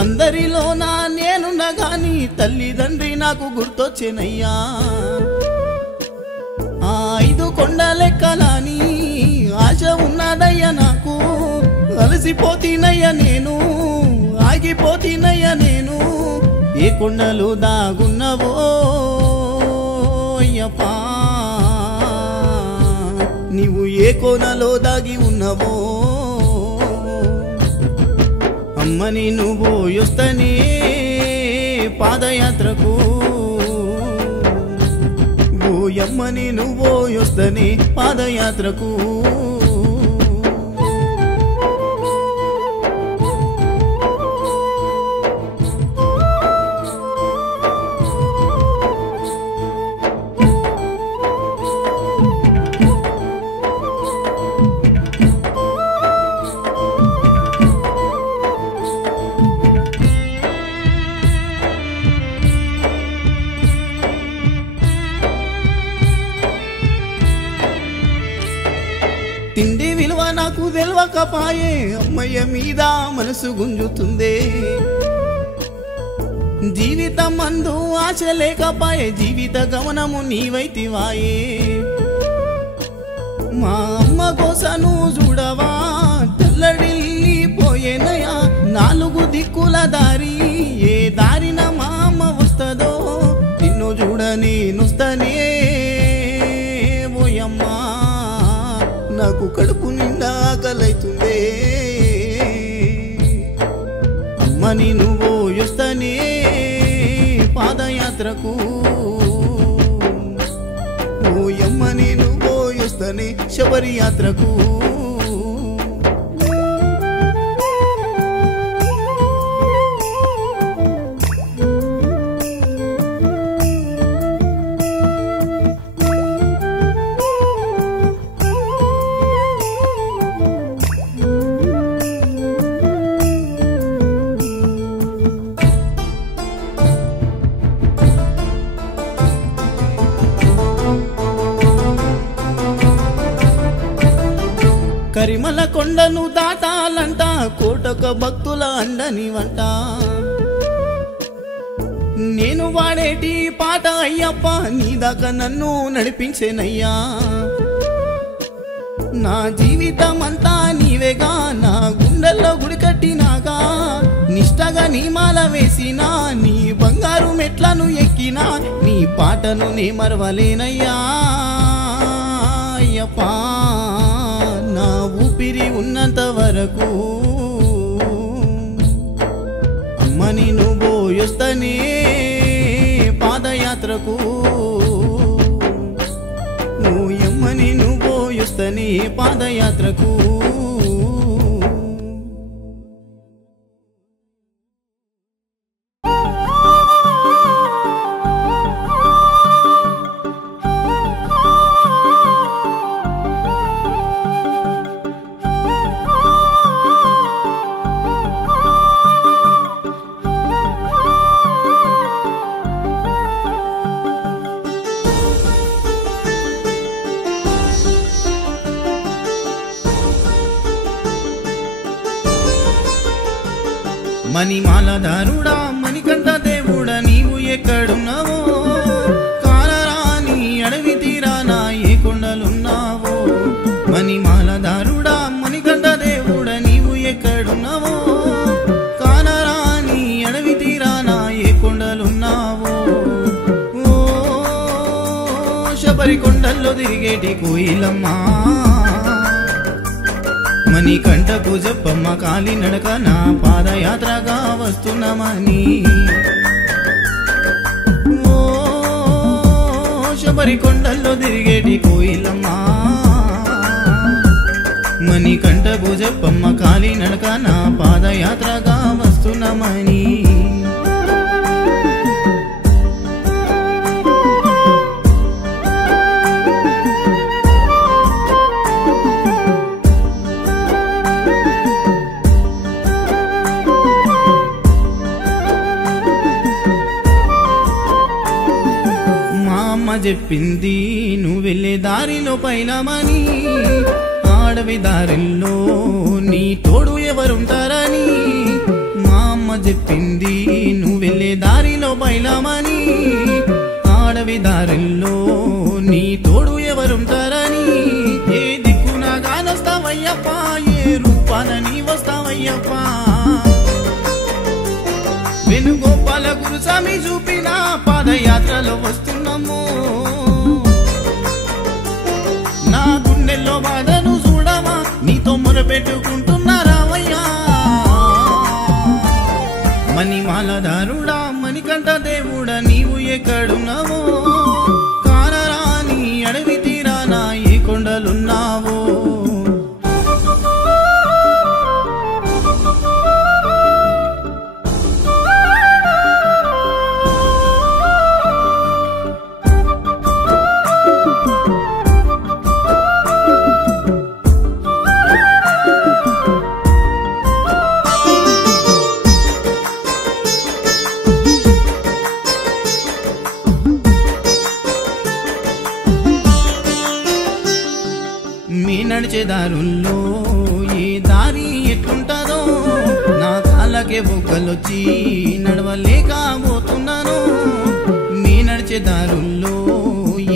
అందరిలోనా నేనున్నా గాని తల్లిదండ్రి నాకు గుర్తొచ్చేనయ్యా 5 కొండలెక్కలని ఆశ ఉన్నదయ్యా నాకు అలసిపోతీనయ్యా నేను ఆగిపోతీనయ్యా నేను ఏ కొండలు దాగున్నవో అయ్యప్పా నీవు ఏ కోనలో దాగి ఉన్నవో అమ్మని నువ్వు యొస్తనే పాదయాత్రకు ఓయమ్మని నువ్వు యొస్తనే పాదయాత్రకు తిండి విలువ నాకు తెలవకపాయే అమ్మయ్య మీద మనసు గుంజుతుందే జీవితం అందు ఆశ లేకపాయే జీవిత గమనము నీవైతివాయే మా అమ్మ కోసను చూడవా తెల్లడిల్లిపోయేనయా 4 దిక్కుల దారి ఏ దారిన మా అమ్మ వస్తుందో నిన్ను చూడ నేనొస్తనే ఓయమ్మా నాకు కడుపు నిండా ఆకలైతుందే అమ్మని నువ్వు యొస్తనే పాదయాత్రకు ఓయమ్మని నువ్వు యొస్తనే శబరి యాత్రకు కరిమల కొండను దాటాలంట కోటక భక్తుల అండని వంట నేను వాడేటి పాట అయ్యప్ప నీ దాకా నన్ను నడిపించేనయ్యా నా జీవితం అంతా నీవేగా నా గుండెల్లో గుడి కట్టినాగా నిష్టగా నీ మాల వేసినా నీ బంగారు మెట్లను ఎక్కినా నీ పాటను నే మరవలేనయ్యా అయ్యప్పా నా ఊపిరి ఉన్నంత వరకు అమ్మని నువ్వు యొస్తనే పాదయాత్రకు ఓయమ్మని నువ్వు యొస్తనే పాదయాత్రకు మణిమాలదారుడా మణికంఠ దేవుడా నీవు ఎక్కడున్నావో కాలరాని అడవి తీరానా ఏ కొండలున్నావో మణిమాలదారుడా మణికంఠ దేవుడా నీవు ఎక్కడున్నావో కాలరాని అడవి తీరానా ఏ కొండలున్నావో ఓ శబరి కొండల్లో తిరిగేటి కోయిలమ్మా మణికంఠ పూజప్పమ్మ కాలి నడక నా పాదయాత్రగా వస్తున్నామని ఓ శబరి కొండల్లో తిరిగేటి కోయిలమ్మా మణికంఠ పూజప్పమ్మ కాలి నడక నా పాదయాత్రగా వస్తున్నామని చెప్పింది నువ్వు వెళ్ళే దారిలో పైలమని, ఆడవి దారిలో నీ తోడు ఎవరుంటారని. మా అమ్మ చెప్పింది నువ్వు వెళ్ళే దారిలో పైలమని, ఆడవి దారిలో నీ తోడు ఎవరుంటారని. ఏ దిక్కున కానొస్తావయ్యప్ప, ఏ రూపాన నీ వస్తావయ్యప్ప. వేణుగోపాల గురుస్వామి చూపిన పాదయాత్రలో వస్తున్నాము. నా గుండెల్లో బాధను చూడవా, నీతో మొరపెట్టుకుంటున్నారావయ్యా. మణిమాలదారుడా మణికంఠ దేవుడా నీవు ఎక్కడున్నావో, కానరాని అడవి తీరాన ఏ కొండలున్నావో. నడిచే దారుల్లో ఏ దారి ఎట్లుంటారో, నా కాళ్ళకే బొగ్గలొచ్చి నడవలేకపోతున్నాను. మీ నడిచే దారుల్లో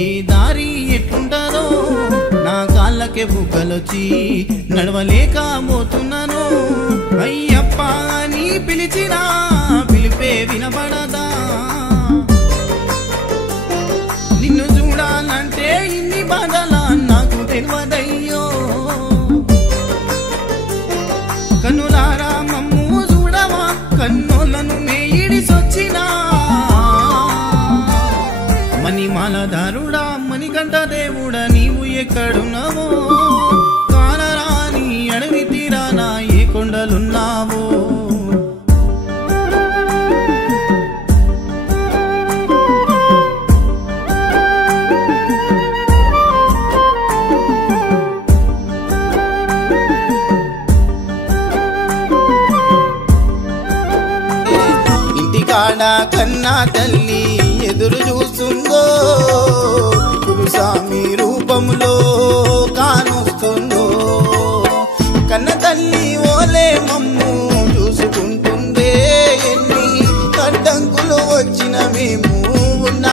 ఏ దారి ఎట్లుంటారో, నా కాళ్ళకే బొగ్గలొచ్చి నడవలేకపోతున్నాను. అయ్యప్ప నీ పిలిచిన పిలిపే వినబడదా, నిన్ను చూడాలంటే ఇన్ని బాధలా నాకు తెలియదయ్యో. కన్నులారా మమ్ము చూడవా, కన్నులను మేయిడిసొచ్చినా. మణిమాలదారుడా మణికంఠ దేవుడా నీవు ఎక్కడున్నావో, కానరాని అడవి తీరాన ఏ కొండలున్నావో. కాడ కన్నా తల్లి ఎదురు చూస్తుందో,